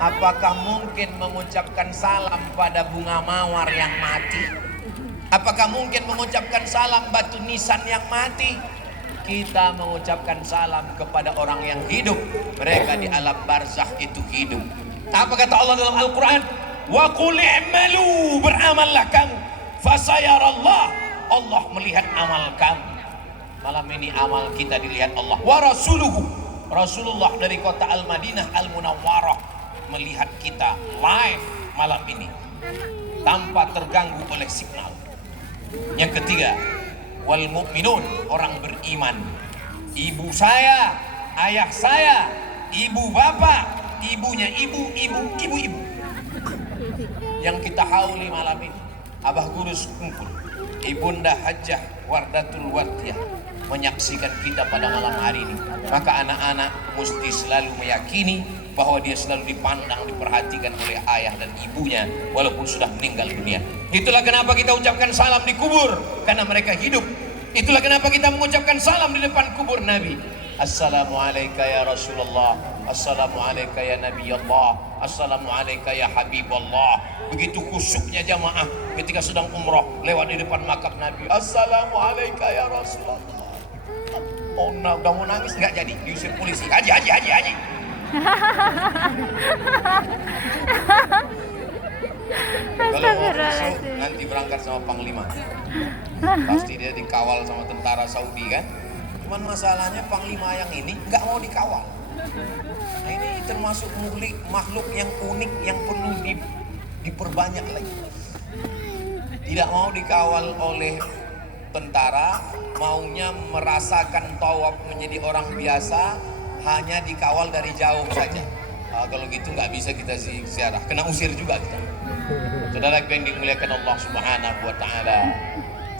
apakah mungkin mengucapkan salam pada bunga mawar yang mati? Apakah mungkin mengucapkan salam batu nisan yang mati? Kita mengucapkan salam kepada orang yang hidup. Mereka di alam barzakh itu hidup. Apa kata Allah dalam Al-Quran? Wa qul i'malu, beramallah kamu, fasayarallah, Allah melihat amal kamu. Malam ini amal kita dilihat Allah. Wa rasuluhu, Rasulullah dari kota Al-Madinah Al-Munawwarah melihat kita live malam ini tanpa terganggu oleh signal. Yang ketiga, wal mu'minun, orang beriman. Ibu saya, ayah saya, ibu bapak, ibunya ibu. Yang kita hauli malam ini, Abah Gurus kumpul, Ibunda Hajjah Wardatul Wadiyah menyaksikan kita pada malam hari ini. Maka anak-anak mesti selalu meyakini bahwa dia selalu dipandang, diperhatikan oleh ayah dan ibunya walaupun sudah meninggal dunia. Itulah kenapa kita ucapkan salam di kubur, karena mereka hidup. Itulah kenapa kita mengucapkan salam di depan kubur Nabi. Assalamualaikum ya Rasulullah, Assalamualaikum ya Nabi Allah, Assalamualaikum ya Habibullah. Begitu khusyuknya jamaah ketika sedang umrah lewat di depan makam Nabi. Assalamualaikum ya Rasulullah. Oh, udah mau nangis nggak jadi, diusir polisi. Haji. Kalau mau masuk nanti berangkat sama Panglima. Pasti dia dikawal sama tentara Saudi kan. Cuman masalahnya Panglima yang ini nggak mau dikawal. Nah, ini termasuk makhluk yang unik yang perlu diperbanyak lagi. Tidak mau dikawal oleh tentara, maunya merasakan tawaf menjadi orang biasa, hanya dikawal dari jauh saja. Kalau gitu nggak bisa kita ziarah, kena usir juga kita. Saudara yang dimuliakan Allah Subhanahu wa Ta'ala,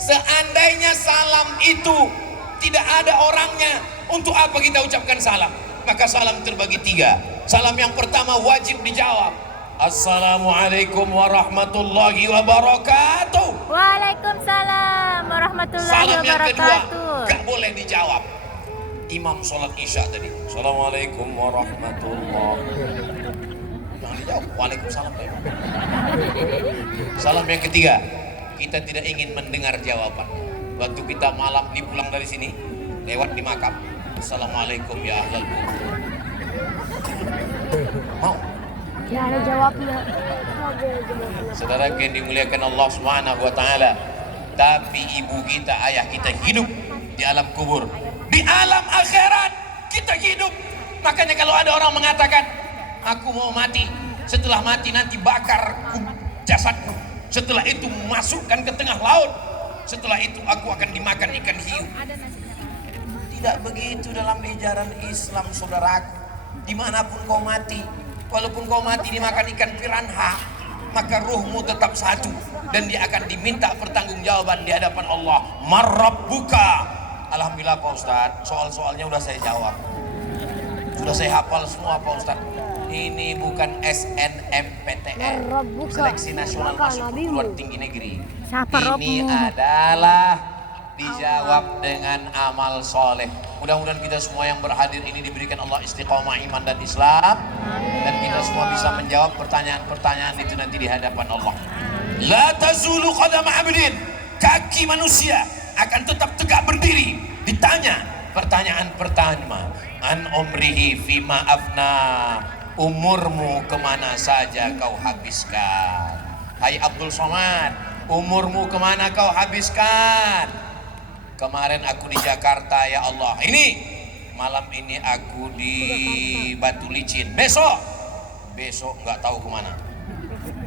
seandainya salam itu tidak ada orangnya, untuk apa kita ucapkan salam? Maka salam terbagi tiga. Salam yang pertama wajib dijawab. Assalamualaikum warahmatullahi wabarakatuh. Waalaikumsalam warahmatullahi Salam yang kedua wabarakatuh. gak boleh dijawab. Imam sholat isya tadi, Assalamualaikum warahmatullahi. Jangan dijawab. Waalaikumsalam. Salam yang ketiga, kita tidak ingin mendengar jawaban. Waktu kita malam pulang dari sini, lewat di makam, Assalamualaikum ya ahlal kubur. Mau? Ya ada jawabnya. Saudara yang dimuliakan Allah Subhanahu wa Ta'ala, tapi ibu kita, ayah kita hidup di alam kubur. Di alam akhirat kita hidup. Makanya kalau ada orang mengatakan, aku mau mati, setelah mati nanti bakar jasadku, setelah itu masukkan ke tengah laut, setelah itu aku akan dimakan ikan hiu. Tidak begitu dalam ajaran Islam, saudaraku. Dimanapun kau mati, walaupun kau mati dimakan ikan piranha, maka ruhmu tetap satu dan dia akan diminta pertanggungjawaban di hadapan Allah. Marrabbuka. Alhamdulillah Pak Ustadz, soal-soalnya udah saya jawab, sudah saya hafal semua Pak Ustadz. Ini bukan SNMPTN, Seleksi Nasional Masuk Perguruan Tinggi Negeri. Ini adalah dijawab dengan amal soleh. Mudah-mudahan kita semua yang berhadir ini diberikan Allah istiqomah iman dan Islam, dan kita semua bisa menjawab pertanyaan-pertanyaan itu nanti di hadapan Allah. La tazulu qadam 'abdin, kaki manusia akan tetap tegak berdiri ditanya pertanyaan pertama, an umrihi fima afna, umurmu kemana saja kau habiskan. Hai Abdul Somad, umurmu kemana kau habiskan? Kemarin aku di Jakarta ya Allah. Ini malam ini aku di Batu Licin. Besok nggak tahu kemana.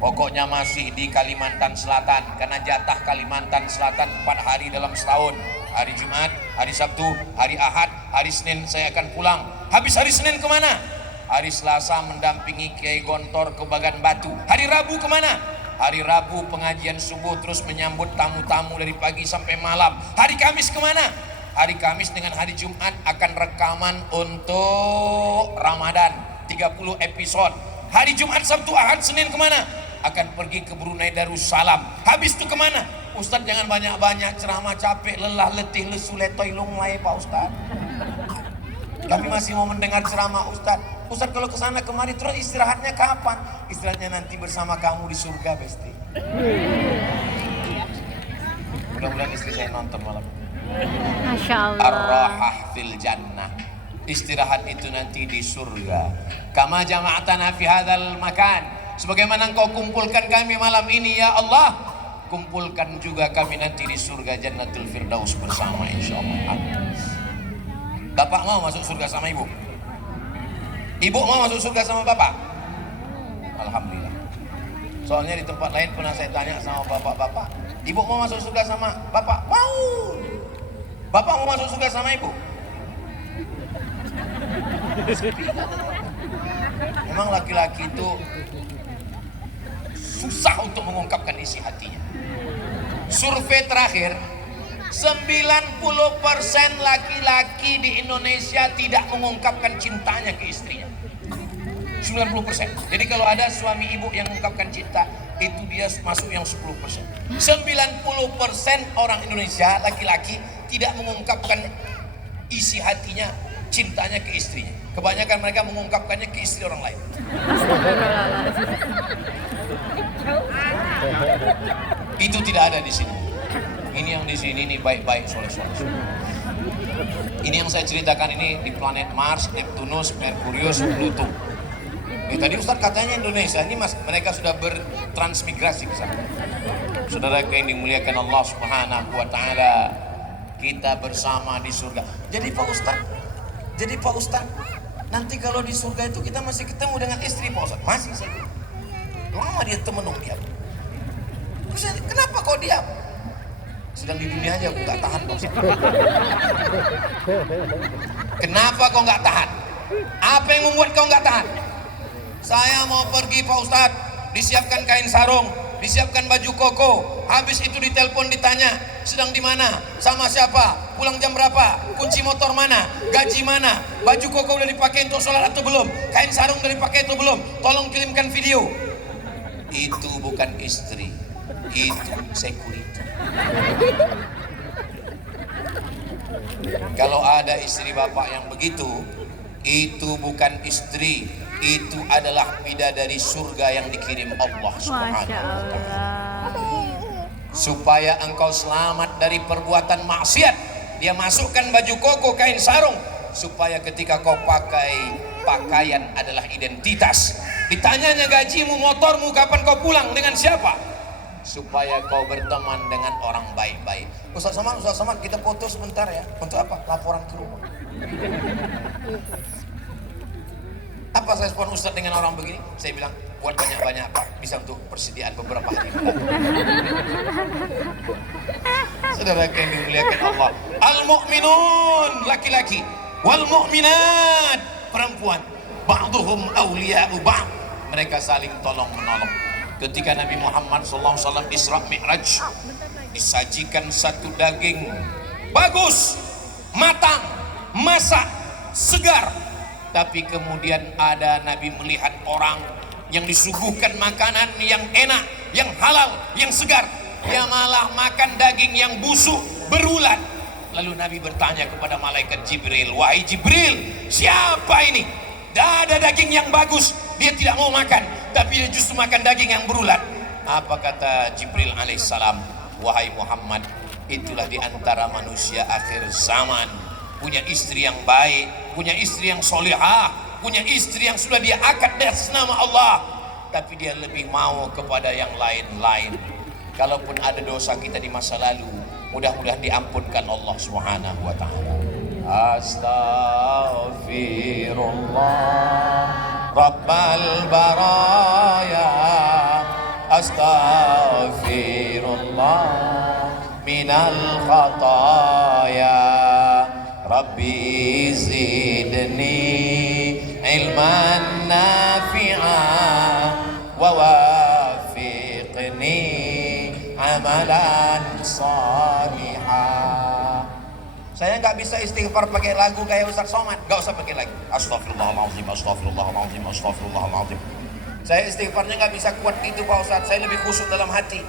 Pokoknya masih di Kalimantan Selatan, karena jatah Kalimantan Selatan 4 hari dalam setahun. Hari Jumat, hari Sabtu, hari Ahad, hari Senin saya akan pulang. Habis hari Senin kemana? Hari Selasa mendampingi Kiai Gontor ke Bagan Batu. Hari Rabu kemana? Hari Rabu pengajian subuh, terus menyambut tamu-tamu dari pagi sampai malam. Hari Kamis kemana? Hari Kamis dengan hari Jumat akan rekaman untuk Ramadan 30 episode. Hari Jumat, Sabtu, Ahad, Senin kemana? Akan pergi ke Brunei Darussalam. Habis itu kemana? Ustadz jangan banyak-banyak ceramah, capek, lelah, letih, lesu, letoy, lunglai Pak Ustadz. Kami masih mau mendengar ceramah Ustadz. Ustadz kalau kesana kemari terus istirahatnya kapan? Istirahatnya nanti bersama kamu di surga, Besti. Mudah-mudahan istri saya nonton malam. Masya Allah. Ar-rahah fil jannah. Istirahat itu nanti di surga. Kama jama'atana fi hadzal makan. Sebagaimana engkau kumpulkan kami malam ini ya Allah, kumpulkan juga kami nanti di surga Jannatul Firdaus bersama insyaallah. Bapak mau masuk surga sama ibu? Ibu mau masuk surga sama bapak? Alhamdulillah. Soalnya di tempat lain pernah saya tanya sama bapak-bapak, ibu mau masuk surga sama bapak? Mau. Bapak mau masuk surga sama ibu? Memang laki-laki itu susah untuk mengungkapkan isi hatinya. Survei terakhir, 90% laki-laki di Indonesia tidak mengungkapkan cintanya ke istrinya. 90%. Jadi kalau ada suami ibu yang mengungkapkan cinta, itu dia masuk yang 10%. 90% orang Indonesia laki-laki tidak mengungkapkan isi hatinya, cintanya ke istrinya. Kebanyakan mereka mengungkapkannya ke istri orang lain. Itu tidak ada di sini. Ini yang di sini ini baik-baik, soleh-soleh. Ini yang saya ceritakan ini di planet Mars, Neptunus, Merkurius, Pluto. Tadi Ustaz katanya Indonesia ini mereka sudah bertransmigrasi ke sana. Saudara yang dimuliakan Allah Subhanahu wa taala, kita bersama di surga. Jadi Pak Ustaz, nanti kalau di surga itu kita masih ketemu dengan istri Pak Ustaz. Masih saja. Lama dia temenung diam. Terus kenapa kau diam? Sedang di dunia aja aku gak tahan Pak Ustaz. Kenapa kau gak tahan? Apa yang membuat kau gak tahan? Saya mau pergi Pak Ustadz, disiapkan kain sarung, disiapkan baju koko. Habis itu ditelepon ditanya, sedang di mana? Sama siapa? Pulang jam berapa? Kunci motor mana? Gaji mana? Baju koko udah dipakai untuk sholat atau belum? Kain sarung udah dipakai atau belum? Tolong kirimkan video. Itu bukan istri, itu security. Kalau ada istri bapak yang begitu, itu bukan istri, itu adalah bidadari surga yang dikirim Allah Subhanahu wa taala. Supaya engkau selamat dari perbuatan maksiat, dia masukkan baju koko, kain sarung, supaya ketika kau pakai pakaian adalah identitas. Ditanyanya gajimu, motormu, kapan kau pulang, dengan siapa? Supaya kau berteman dengan orang baik-baik. Ustaz Samad, kita foto sebentar ya. Untuk apa? Laporan ke rumah. Apa respon Ustaz dengan orang begini? Saya bilang, buat banyak-banyak Pak, bisa untuk persediaan beberapa hari. Saudara yang dimuliakan Allah, al-mu'minun laki-laki, wal mu'minat perempuan, ba'duhum awliya'u ba'd, mereka saling tolong menolong. Ketika Nabi Muhammad SAW Isra Mi'raj, disajikan satu daging bagus, matang, masak, segar. Tapi kemudian ada Nabi melihat orang yang disuguhkan makanan yang enak, yang halal, yang segar. Dia malah makan daging yang busuk, berulat. Lalu Nabi bertanya kepada malaikat Jibril, wahai Jibril, siapa ini? Dah ada daging yang bagus, dia tidak mau makan, tapi dia justru makan daging yang berulat. Apa kata Jibril alaihissalam? Wahai Muhammad, itulah di antara manusia akhir zaman. Punya istri yang baik, punya istri yang solihah, punya istri yang sudah dia akad atas nama Allah, tapi dia lebih mau kepada yang lain-lain. Kalaupun ada dosa kita di masa lalu, mudah-mudahan diampunkan Allah Subhanahu wa taala. Astaghfirullah Rabbal baraya, astaghfirullah minal khataya, Rabbi zidni ilman nafi'an wa wafiqni amalan salihah. Saya nggak bisa istighfar pakai lagu kayak Ustaz Somad, nggak usah pakai lagu. Astagfirullahaladzim, astagfirullahaladzim, astagfirullahaladzim. Saya istighfarnya nggak bisa kuat gitu Pak Ustaz, saya lebih khusyuk dalam hati.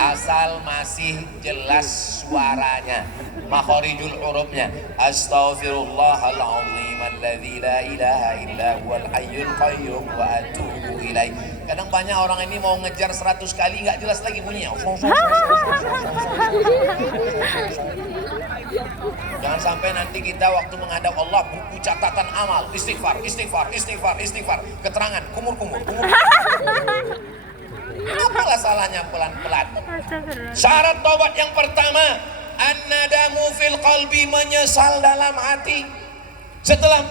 Asal masih jelas suaranya, makharijul hurufnya. Astaghfirullahaladzim alladzi la ilaha illa huwal hayyul qayyum wa atubu ilaih. Kadang banyak orang ini mau ngejar 100 kali nggak jelas lagi bunyinya. Jangan sampai nanti kita waktu menghadap Allah buku catatan amal, istighfar, istighfar, istighfar, istighfar, keterangan, kumur-kumur, kumur. Apalah salahnya pelan-pelan. Syarat taubat yang pertama, an-nadamu fil qalbi, menyesal dalam hati. Setelah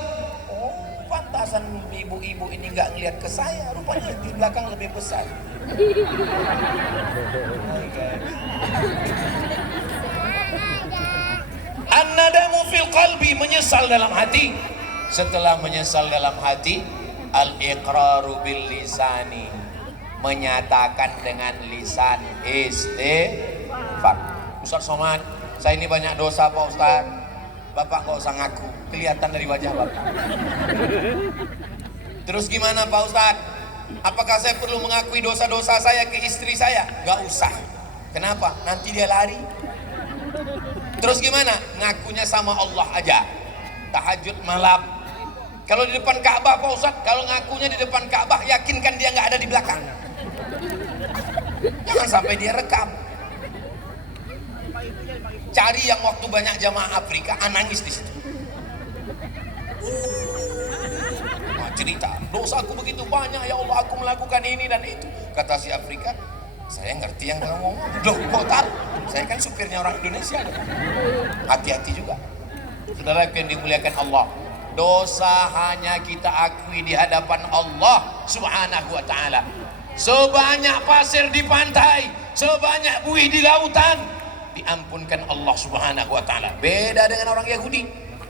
pantasan ibu-ibu ini nggak ngelihat ke saya, rupanya di belakang lebih besar. An-nadamu fil qalbi, menyesal dalam hati. Setelah menyesal dalam hati, al-iqraru bil lisani, menyatakan dengan lisan, istighfar. Ustaz Somad, saya ini banyak dosa Pak Ustaz. Bapak nggak usah ngaku, kelihatan dari wajah Bapak. Terus gimana Pak Ustaz? Apakah saya perlu mengakui dosa-dosa saya ke istri saya? Nggak usah. Kenapa? Nanti dia lari. Terus gimana? Ngakunya sama Allah aja. Tahajud malam. Kalau di depan Ka'bah Pak Ustaz, kalau ngakunya di depan Ka'bah, yakinkan dia nggak ada di belakang. Jangan sampai dia rekam. Cari yang waktu banyak jamaah Afrika, nangis di situ. Cerita, dosaku begitu banyak ya Allah, aku melakukan ini dan itu. Kata si Afrika, saya ngerti yang kamu ngomong. Loh, kok tahu? Saya kan supirnya orang Indonesia. Hati-hati juga. Saudara yang dimuliakan Allah, dosa hanya kita akui di hadapan Allah Subhanahu wa taala. Sebanyak pasir di pantai, sebanyak buih di lautan, diampunkan Allah Subhanahu wa taala. Beda dengan orang Yahudi.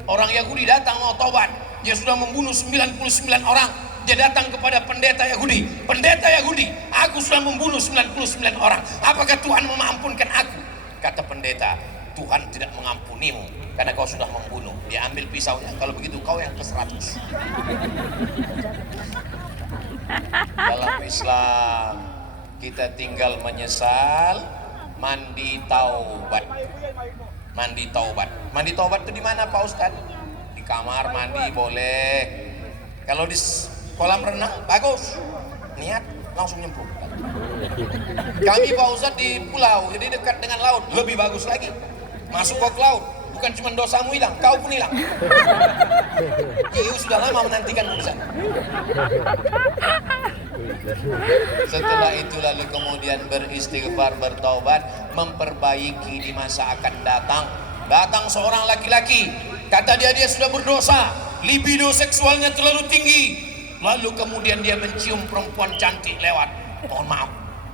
Orang Yahudi datang mau taubat, dia sudah membunuh 99 orang. Dia datang kepada pendeta Yahudi. Pendeta Yahudi, aku sudah membunuh 99 orang. Apakah Tuhan mengampunkan aku? Kata pendeta, Tuhan tidak mengampunimu karena kau sudah membunuh. Dia ambil pisaunya, kalau begitu kau yang ke-100. Dalam Islam kita tinggal menyesal, mandi taubat. Mandi taubat. Mandi taubat itu di mana Pak Ustaz? Di kamar mandi boleh. Kalau di kolam renang bagus. Niat langsung nyemplung. Kami Pak Ustaz di pulau, jadi dekat dengan laut, lebih bagus lagi. Masuk ke laut, bukan cuma dosamu hilang, kau pun hilang. Iu sudah lama menantikan urusan. Setelah itu lalu kemudian beristighfar, bertaubat, memperbaiki di masa akan datang. Datang seorang laki-laki, kata dia sudah berdosa, libido seksualnya terlalu tinggi. Lalu kemudian dia mencium perempuan cantik lewat, mohon maaf.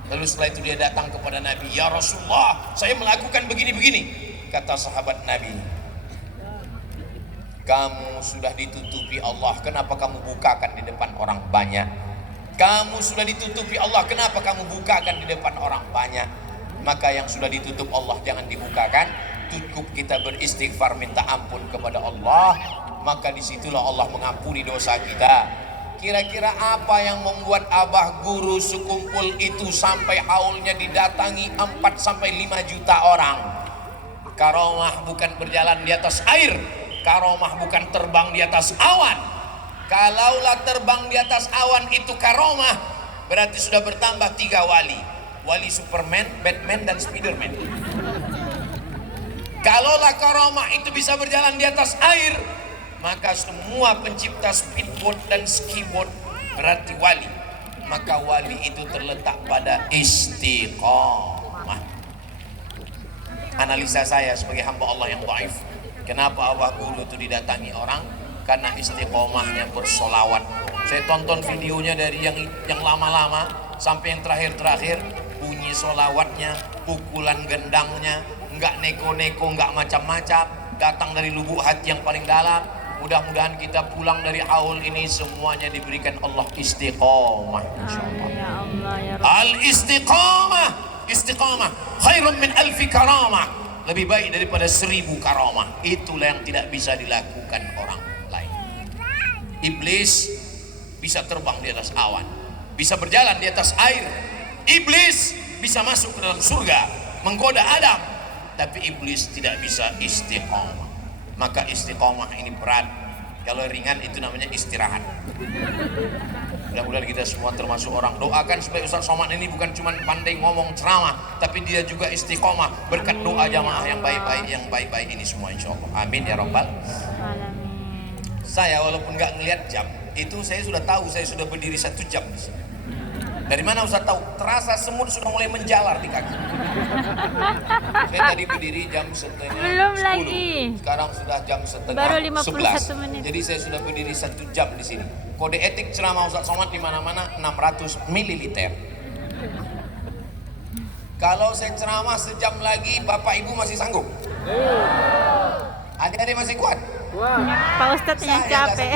Lalu setelah itu dia datang kepada Nabi, ya Rasulullah, saya melakukan begini-begini. Kata sahabat Nabi, kamu sudah ditutupi Allah, kenapa kamu bukakan di depan orang banyak? Kamu sudah ditutupi Allah, kenapa kamu bukakan di depan orang banyak? Maka yang sudah ditutup Allah jangan dibukakan. Cukup kita beristighfar, minta ampun kepada Allah, maka disitulah Allah mengampuni dosa kita. Kira-kira apa yang membuat abah guru sekumpul itu sampai haulnya didatangi 4-5 juta orang? Karomah bukan berjalan di atas air, karomah bukan terbang di atas awan. Kalaulah terbang di atas awan itu karomah, berarti sudah bertambah 3 wali. Wali Superman, Batman, dan Spiderman. Kalaulah karomah itu bisa berjalan di atas air, maka semua pencipta speedboat dan skiboat berarti wali. maka wali itu terletak pada istiqomah. Analisa saya sebagai hamba Allah yang dhaif, kenapa Abah Guru itu didatangi orang? Karena istiqomahnya bersolawat. Saya tonton videonya dari yang lama-lama sampai yang terakhir-terakhir, bunyi solawatnya, pukulan gendangnya, nggak neko-neko, nggak macam-macam, datang dari lubuk hati yang paling dalam. Mudah-mudahan kita pulang dari haul ini semuanya diberikan Allah istiqomah, insyaallah. Ya Allah ya Rabb. Al istiqomah, istiqomah khairun min alfi karamah, lebih baik daripada 1000 karamah. Itulah yang tidak bisa dilakukan orang lain. Iblis bisa terbang di atas awan, bisa berjalan di atas air. Iblis bisa masuk ke dalam surga, menggoda Adam, tapi iblis tidak bisa istiqomah. Maka istiqomah ini berat. Kalau ringan itu namanya istirahat. Mudah-mudahan kita semua termasuk orang. Doakan supaya Ustaz Somad ini bukan cuma pandai ngomong ceramah, tapi dia juga istiqomah berkat doa jamaah yang baik-baik ini semua, insyaallah. Amin ya rabbal. Alamin. Saya walaupun nggak ngelihat jam, itu saya sudah tahu saya sudah berdiri 1 jam di sini. Dari mana Ustaz tahu? Terasa semut sudah mulai menjalar di kaki. Saya tadi berdiri jam setengah Belum 10. lagi. Sekarang sudah jam setengah Baru 11. 51 menit. Jadi saya sudah berdiri 1 jam di sini. Kode etik ceramah Ustaz Somad di mana-mana 600 ml. Kalau saya ceramah sejam lagi, Bapak Ibu masih sanggup? Adik-adik masih kuat? Pak Ustadz yang Saya capek.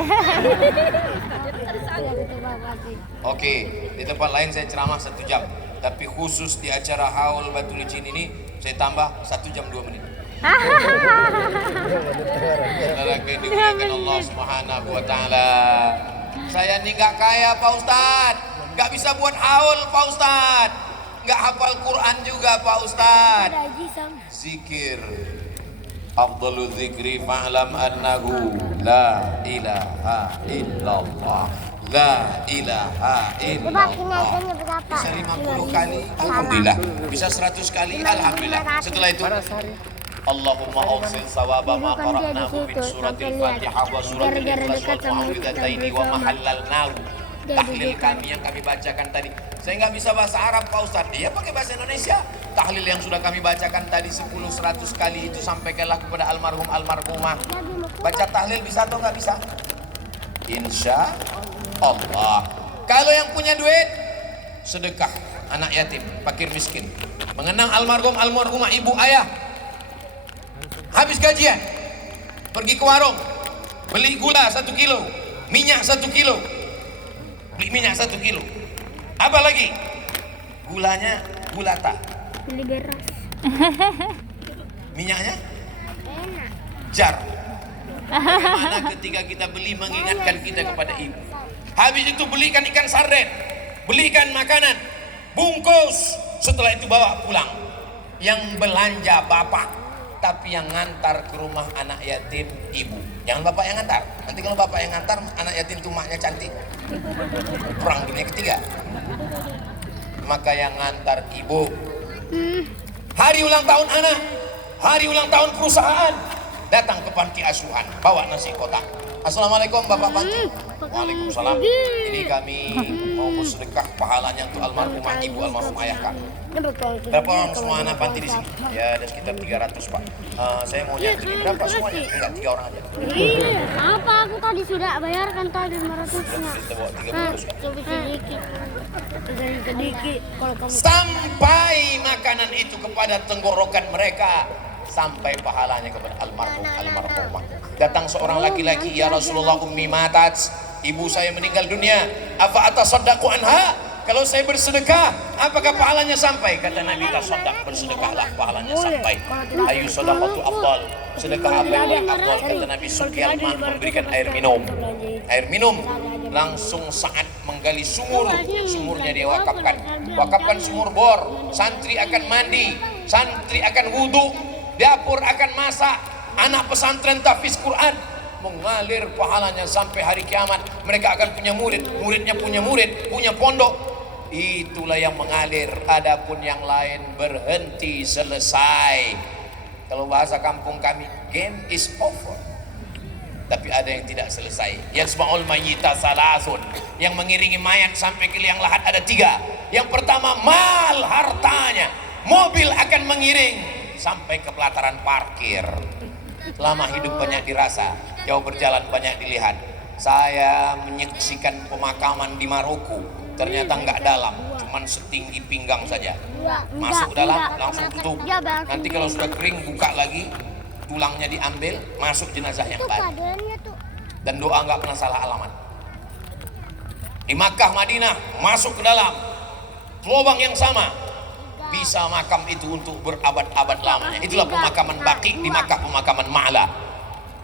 Oke, di tempat lain saya ceramah 1 jam, tapi khusus di acara Haul Batu Licin ini saya tambah 1 jam 2 menit. Saudara yang dimuliakan Allah Subhanahu wa taala. Saya ini nggak kaya Pak Ustadz, nggak bisa buat haul Pak Ustadz, nggak hafal Quran juga Pak Ustadz. Zikir, afdalu zikri fa'lam annahu la ilaha illallah. La ilaha illallah. Bisa 50 kali, alhamdulillah. Bisa 100 kali, alhamdulillah. Setelah itu, Allahumma awsil sawaba ma qara'nahu min suratil Fatihah wa suratil Ikhlas wal mu'awwidhataini wa mahallalnahu. Tahlil kami yang kami bacakan tadi. Saya nggak bisa bahasa Arab Pak Ustadz, dia pakai bahasa Indonesia. Tahlil yang sudah kami bacakan tadi 10-100 kali itu sampaikanlah kepada almarhum almarhumah. Baca tahlil bisa atau nggak bisa? Insya Allah. Kalau yang punya duit, sedekah anak yatim, fakir miskin. Mengenang almarhum almarhumah ibu ayah. Habis gajian, pergi ke warung, beli gula 1 kilo, minyak 1 kilo. Beli minyak 1 kilo. Apa lagi? Gulanya gulata. Beli beras. Minyaknya Enak. jar. Bagaimana ketika kita beli mengingatkan kita kepada ibu. Habis itu belikan ikan sarden, belikan makanan, bungkus. Setelah itu bawa pulang. Yang belanja bapak, tapi yang ngantar ke rumah anak yatim ibu. Jangan bapak yang ngantar. Nanti kalau bapak yang ngantar, anak yatim itu maknya cantik. Perang dunia ketiga. Maka yang ngantar ibu. Hari ulang tahun anak, hari ulang tahun perusahaan, datang ke panti asuhan, bawa nasi kotak. Assalamualaikum Bapak Panti. Waalaikumsalam. Ini kami mau bersedekah pahalanya untuk almarhumah ibu, almarhum ayah kami. Berapa orang semua anak panti di sini? Ya ada sekitar 300 Pak. Saya mau nyantri berapa semuanya? Enggak, 3 orang aja. Iya, apa aku tadi sudah bayarkan tadi 500 nya. Kita bawa 300 Pak. Coba sedikit. Sedikit. Kalau kamu Sampai makanan itu kepada tenggorokan mereka, sampai pahalanya kepada almarhum almarhumah. Datang seorang laki-laki, ya Rasulullah, ummi matat, ibu saya meninggal dunia, apa atasaddaqu anha? Kalau saya bersedekah, apakah pahalanya sampai? Kata Nabi, tasaddaq, bersedekahlah, pahalanya sampai. Ayu sadaqatu afdal, sedekah apa yang paling afdal? Kata Nabi, suqyal ma, memberikan air minum. Air minum. Langsung saat menggali sumur, sumurnya dia wakafkan sumur bor. Santri akan mandi, santri akan wudhu, dapur akan masak, anak pesantren tahfiz Quran, mengalir pahalanya sampai hari kiamat. Mereka akan punya murid, muridnya punya murid, punya pondok. Itulah yang mengalir. Adapun yang lain berhenti, selesai. Kalau bahasa kampung kami, game is over. Tapi ada yang tidak selesai. Yasma'ul mayyita salasun, yang mengiringi mayat sampai ke liang lahat ada 3. Yang pertama mal, hartanya. Mobil akan mengiring sampai ke pelataran parkir. Lama hidup banyak dirasa, jauh berjalan banyak dilihat. Saya menyaksikan pemakaman di Maroko, ternyata nggak dalam, cuman setinggi pinggang saja. Masuk dalam langsung tutup. Nanti kalau sudah kering buka lagi, tulangnya diambil, masuk jenazah yang baru. Dan doa nggak pernah salah alamat. Di Makkah, Madinah, masuk ke dalam lubang yang sama, bisa makam itu untuk berabad-abad lamanya. Itulah pemakaman Baqi di Makkah, pemakaman Ma'la.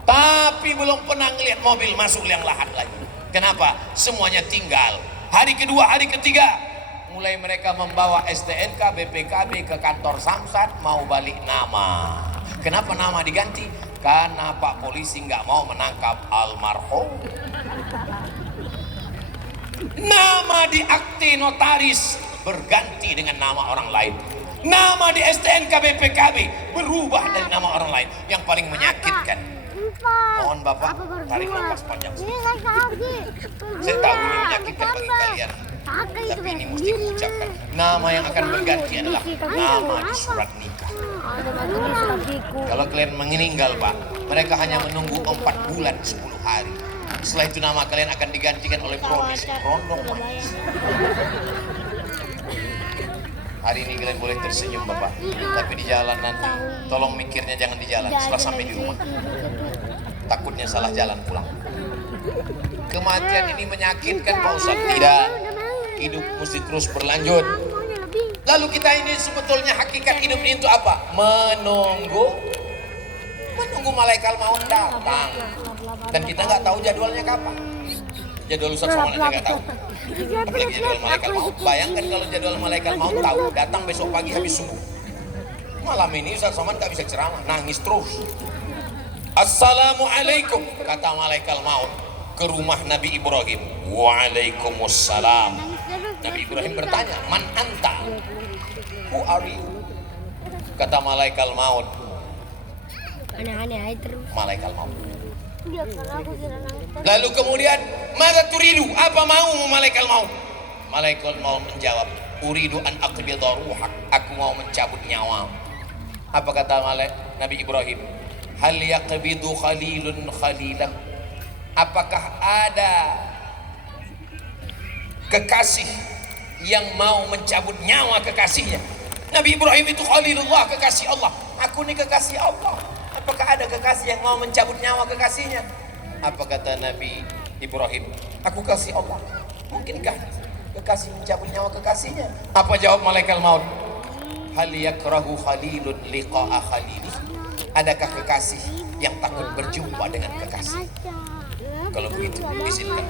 Tapi belum pernah ngelihat mobil masuk liang lahat lagi. Kenapa? Semuanya tinggal. Hari kedua, hari ketiga, mulai mereka membawa STNK, BPKB ke kantor Samsat, mau balik nama. Kenapa nama diganti? Karena Pak Polisi nggak mau menangkap almarhum. Nama di akte notaris berganti dengan nama orang lain. Nama di STNK BPKB berubah dari nama orang lain. Yang paling menyakitkan, mohon Bapak tarik lepas panjang. Saya tahu ini menyakitkan bagi kalian, tapi ini mesti diucapkan. Nama yang akan berganti adalah nama di surat nikah. Kalau kalian meninggal Pak, mereka hanya menunggu 4 bulan 10 hari. Setelah itu nama kalian akan digantikan oleh Brownies, Rondong Manis. Hari ini kalian boleh tersenyum Bapak, tapi di jalan nanti tolong mikirnya jangan di jalan, setelah sampai di rumah. Takutnya salah jalan pulang. Kematian ini menyakitkan Pak Ustaz. Tidak, hidup mesti terus berlanjut. Lalu kita ini sebetulnya hakikat hidup ini itu apa? Menunggu malaikat maut datang. Dan kita nggak tahu jadwalnya kapan. Jadwal Ustaz Somad aja nggak tahu. Apalagi jadwal malaikat maut. Bayangkan kalau jadwal malaikat maut tahu, datang besok pagi habis subuh. Malam ini Ustaz Somad nggak bisa ceramah, nangis terus. Assalamualaikum, kata malaikat maut ke rumah Nabi Ibrahim. Waalaikumsalam. Nabi Ibrahim bertanya, man anta? Who are you? Kata malaikat maut. Aneh-aneh terus. Malaikat maut. Lalu kemudian, mada turidu? Apa mau malaikat maut? Malaikat maut menjawab, uridu an aqbida ruhak. Aku mau mencabut nyawa. Apa kata Nabi Ibrahim? Hal yaqbidu khalilun khalilah? Apakah ada kekasih yang mau mencabut nyawa kekasihnya? Nabi Ibrahim itu khalilullah, kekasih Allah. Aku ini kekasih Allah. Apakah ada kekasih yang mau mencabut nyawa kekasihnya? Apa kata Nabi Ibrahim? Aku kasih Allah. Mungkinkah kekasih mencabut nyawa kekasihnya? Apa jawab malaikat maut? Hal yakrahu khalilun liqa'a khalilih? Adakah kekasih yang takut berjumpa dengan kekasih? Kalau begitu, izinkan.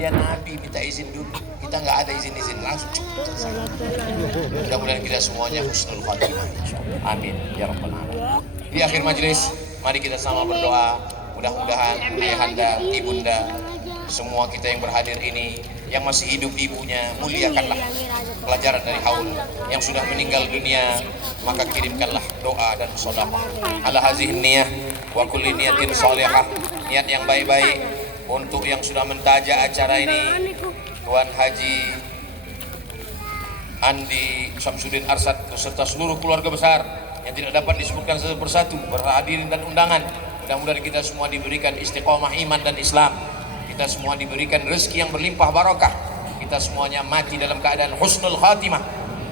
Ya Nabi minta izin dulu. Kita nggak ada izin-izin langsung. Mudah-mudahan kita semuanya husnul khatimah. Amin ya rabbal alamin. Di akhir majelis, mari kita sama berdoa. Mudah-mudahan ayahanda, ibunda, semua kita yang berhadir ini, yang masih hidup ibunya, muliakanlah pelajaran dari haul. Yang sudah meninggal dunia, maka kirimkanlah doa dan sedekah. Ala hazihi niyah wa kulli niyatin shalihah. Niat yang baik-baik untuk yang sudah mentaja acara ini, Tuan Haji Andi Samsudin Arsad beserta seluruh keluarga besar yang tidak dapat disebutkan satu persatu, berhadirin dan undangan. Mudah-mudahan kita semua diberikan istiqomah iman dan Islam. Kita semua diberikan rezeki yang berlimpah barakah. Kita semuanya mati dalam keadaan husnul khatimah,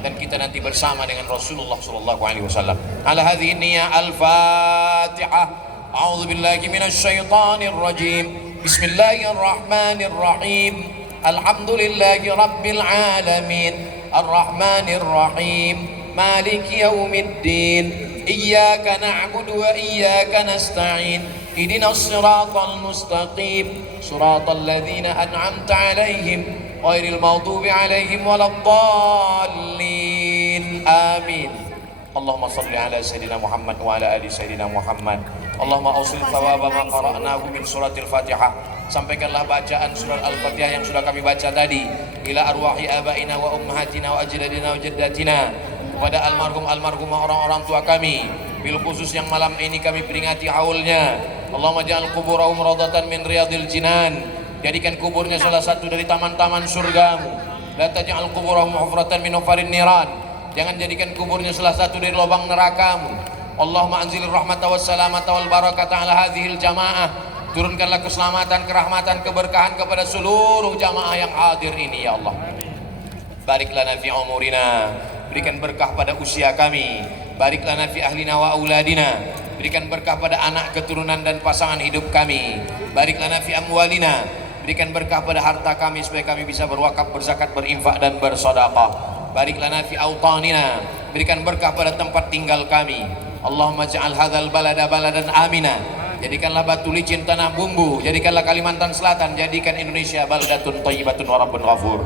dan kita nanti bersama dengan Rasulullah sallallahu alaihi wasallam. Ala hadhihi niyyah al-Fatihah. A'udzu billahi minasy syaithanir rajim. Bismillahirrahmanirrahim. Alhamdulillahi rabbil alamin. Arrahmanir rahim. Maliki yaumiddin. Iyyaka na'budu wa iyyaka nasta'in. Ihdinas siratal mustaqim. Siratal ladzina an'amta 'alaihim ghairil maghdubi 'alaihim waladdallin. Amin. Allahumma salli ala sayyidina Muhammad wa ala ali sayyidina Muhammad. Allahumma awsil thawaba ma qara'nahu min suratil Fatihah. Sampaikanlah bacaan surat Al-Fatihah yang sudah kami baca tadi ila arwahi abaina wa ummahatina wa ajdadina wa jaddatina, kepada almarhumah orang-orang tua kami, bil khusus yang malam ini kami peringati haulnya. Allahumma ja'al kuburahum rawdatan min riyadil jinan. Jadikan kuburnya salah satu dari taman-taman surgamu. La taj'al kuburahum hufratan min hufarin niran. Jangan jadikan kuburnya salah satu dari lubang nerakamu. Allahumma anzilir rahmata was salamata wal barakata ala hadhil jamaah. Turunkanlah keselamatan, kerahmatan, keberkahan kepada seluruh jamaah yang hadir ini ya Allah. Barik lana fi umurina, berikan berkah pada usia kami. Barik lana fi ahlina wa auladina, berikan berkah pada anak, keturunan dan pasangan hidup kami. Barik lana fi amwalina, berikan berkah pada harta kami supaya kami bisa berwakaf, berzakat, berinfak dan bersedekah. Barik lana fi autanina, berikan berkah pada tempat tinggal kami. Allahumma ja'al hadzal balada baladan amina. Jadikanlah Batu Licin tanah bumbu, jadikanlah Kalimantan Selatan, jadikan Indonesia baldatun thayyibatun wa rabbun ghafur.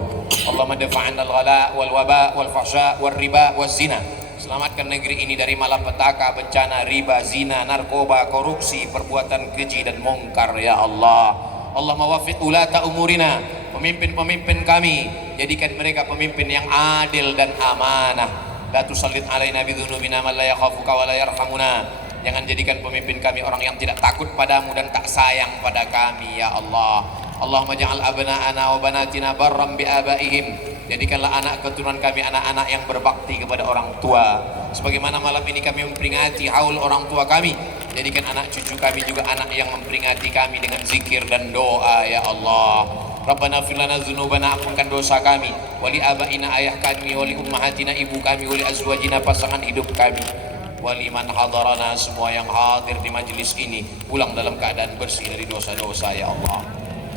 Allahumma dafa'anna al-ghala wal waba wal fahsya wal riba waz zina. Selamatkan negeri ini dari malapetaka, bencana, riba, zina, narkoba, korupsi, perbuatan keji dan mungkar ya Allah. Allahumma waffiq ulata umurina, pemimpin-pemimpin kami, jadikan mereka pemimpin yang adil dan amanah. La tusallit alaina bidhunubina man la yakhafuka wa la yarhamuna. Jangan jadikan pemimpin kami orang yang tidak takut padamu dan tak sayang pada kami ya Allah. Allahumma ja'al abna'ana wa banatina barram bi abaihim. Jadikanlah anak keturunan kami anak-anak yang berbakti kepada orang tua. Sebagaimana malam ini kami memperingati haul orang tua kami, jadikan anak cucu kami juga anak yang memperingati kami dengan zikir dan doa ya Allah. Rabbana fir lana dzunubana, ampunkan dosa kami, wali abaina, ayah kami, wali ummahatina, ibu kami, wali azwajina, pasangan hidup kami, waliman hadarana, semua yang hadir di majelis ini pulang dalam keadaan bersih dari dosa-dosa ya Allah.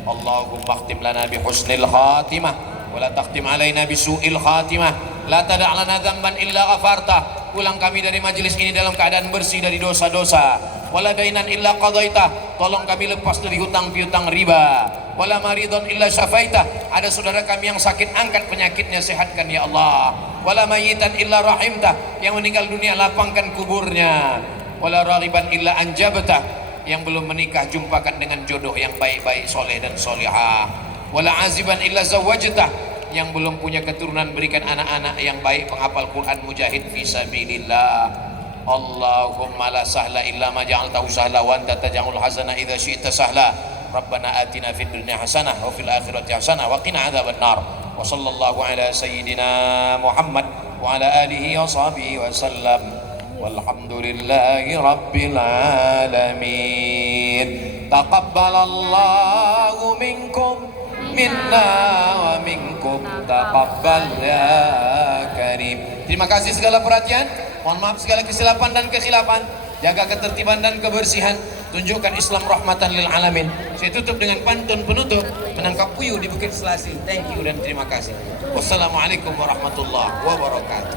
Allahumma khtim lana bi husnil khatimah wa la takhtim alaina bi su'il khatimah. La tada' lana dzamban illa ghafartah. Pulang kami dari majelis ini dalam keadaan bersih dari dosa-dosa. Wala dainan illa qadaitah. Tolong kami lepas dari hutang piutang riba. Wala maridun illa syafaitah. Ada saudara kami yang sakit, angkat penyakitnya, sehatkan ya Allah. Wala mayitan illa rahimtah. Yang meninggal dunia, lapangkan kuburnya. Wala raghiban illa anjabtah. Yang belum menikah, jumpakan dengan jodoh yang baik-baik, soleh dan solihah. Wala aziban illa zawajtah. Yang belum punya keturunan, berikan anak-anak yang baik, penghafal Quran, mujahid fi sabilillah. Allahumma la sahla illa ma ja'altahu sahla wa anta taj'alul hazana idza syi'ta sahla. Rabbana atina fid dunya hasanah wa fil akhirati hasanah wa qina adzaban nar. Wa sallallahu ala sayyidina Muhammad wa ala alihi wa sahbihi wa sallam. Walhamdulillahi rabbil alamin. Taqabbalallahu minkum minna wa minkum taqabbal ya karim. Terima kasih segala perhatian. Mohon maaf segala kesilapan dan kekhilapan. Jaga ketertiban dan kebersihan. Tunjukkan Islam rahmatan lil alamin. Saya tutup dengan pantun penutup, menangkap puyuh di Bukit Selasi. Thank you dan terima kasih. Wassalamualaikum warahmatullahi wabarakatuh.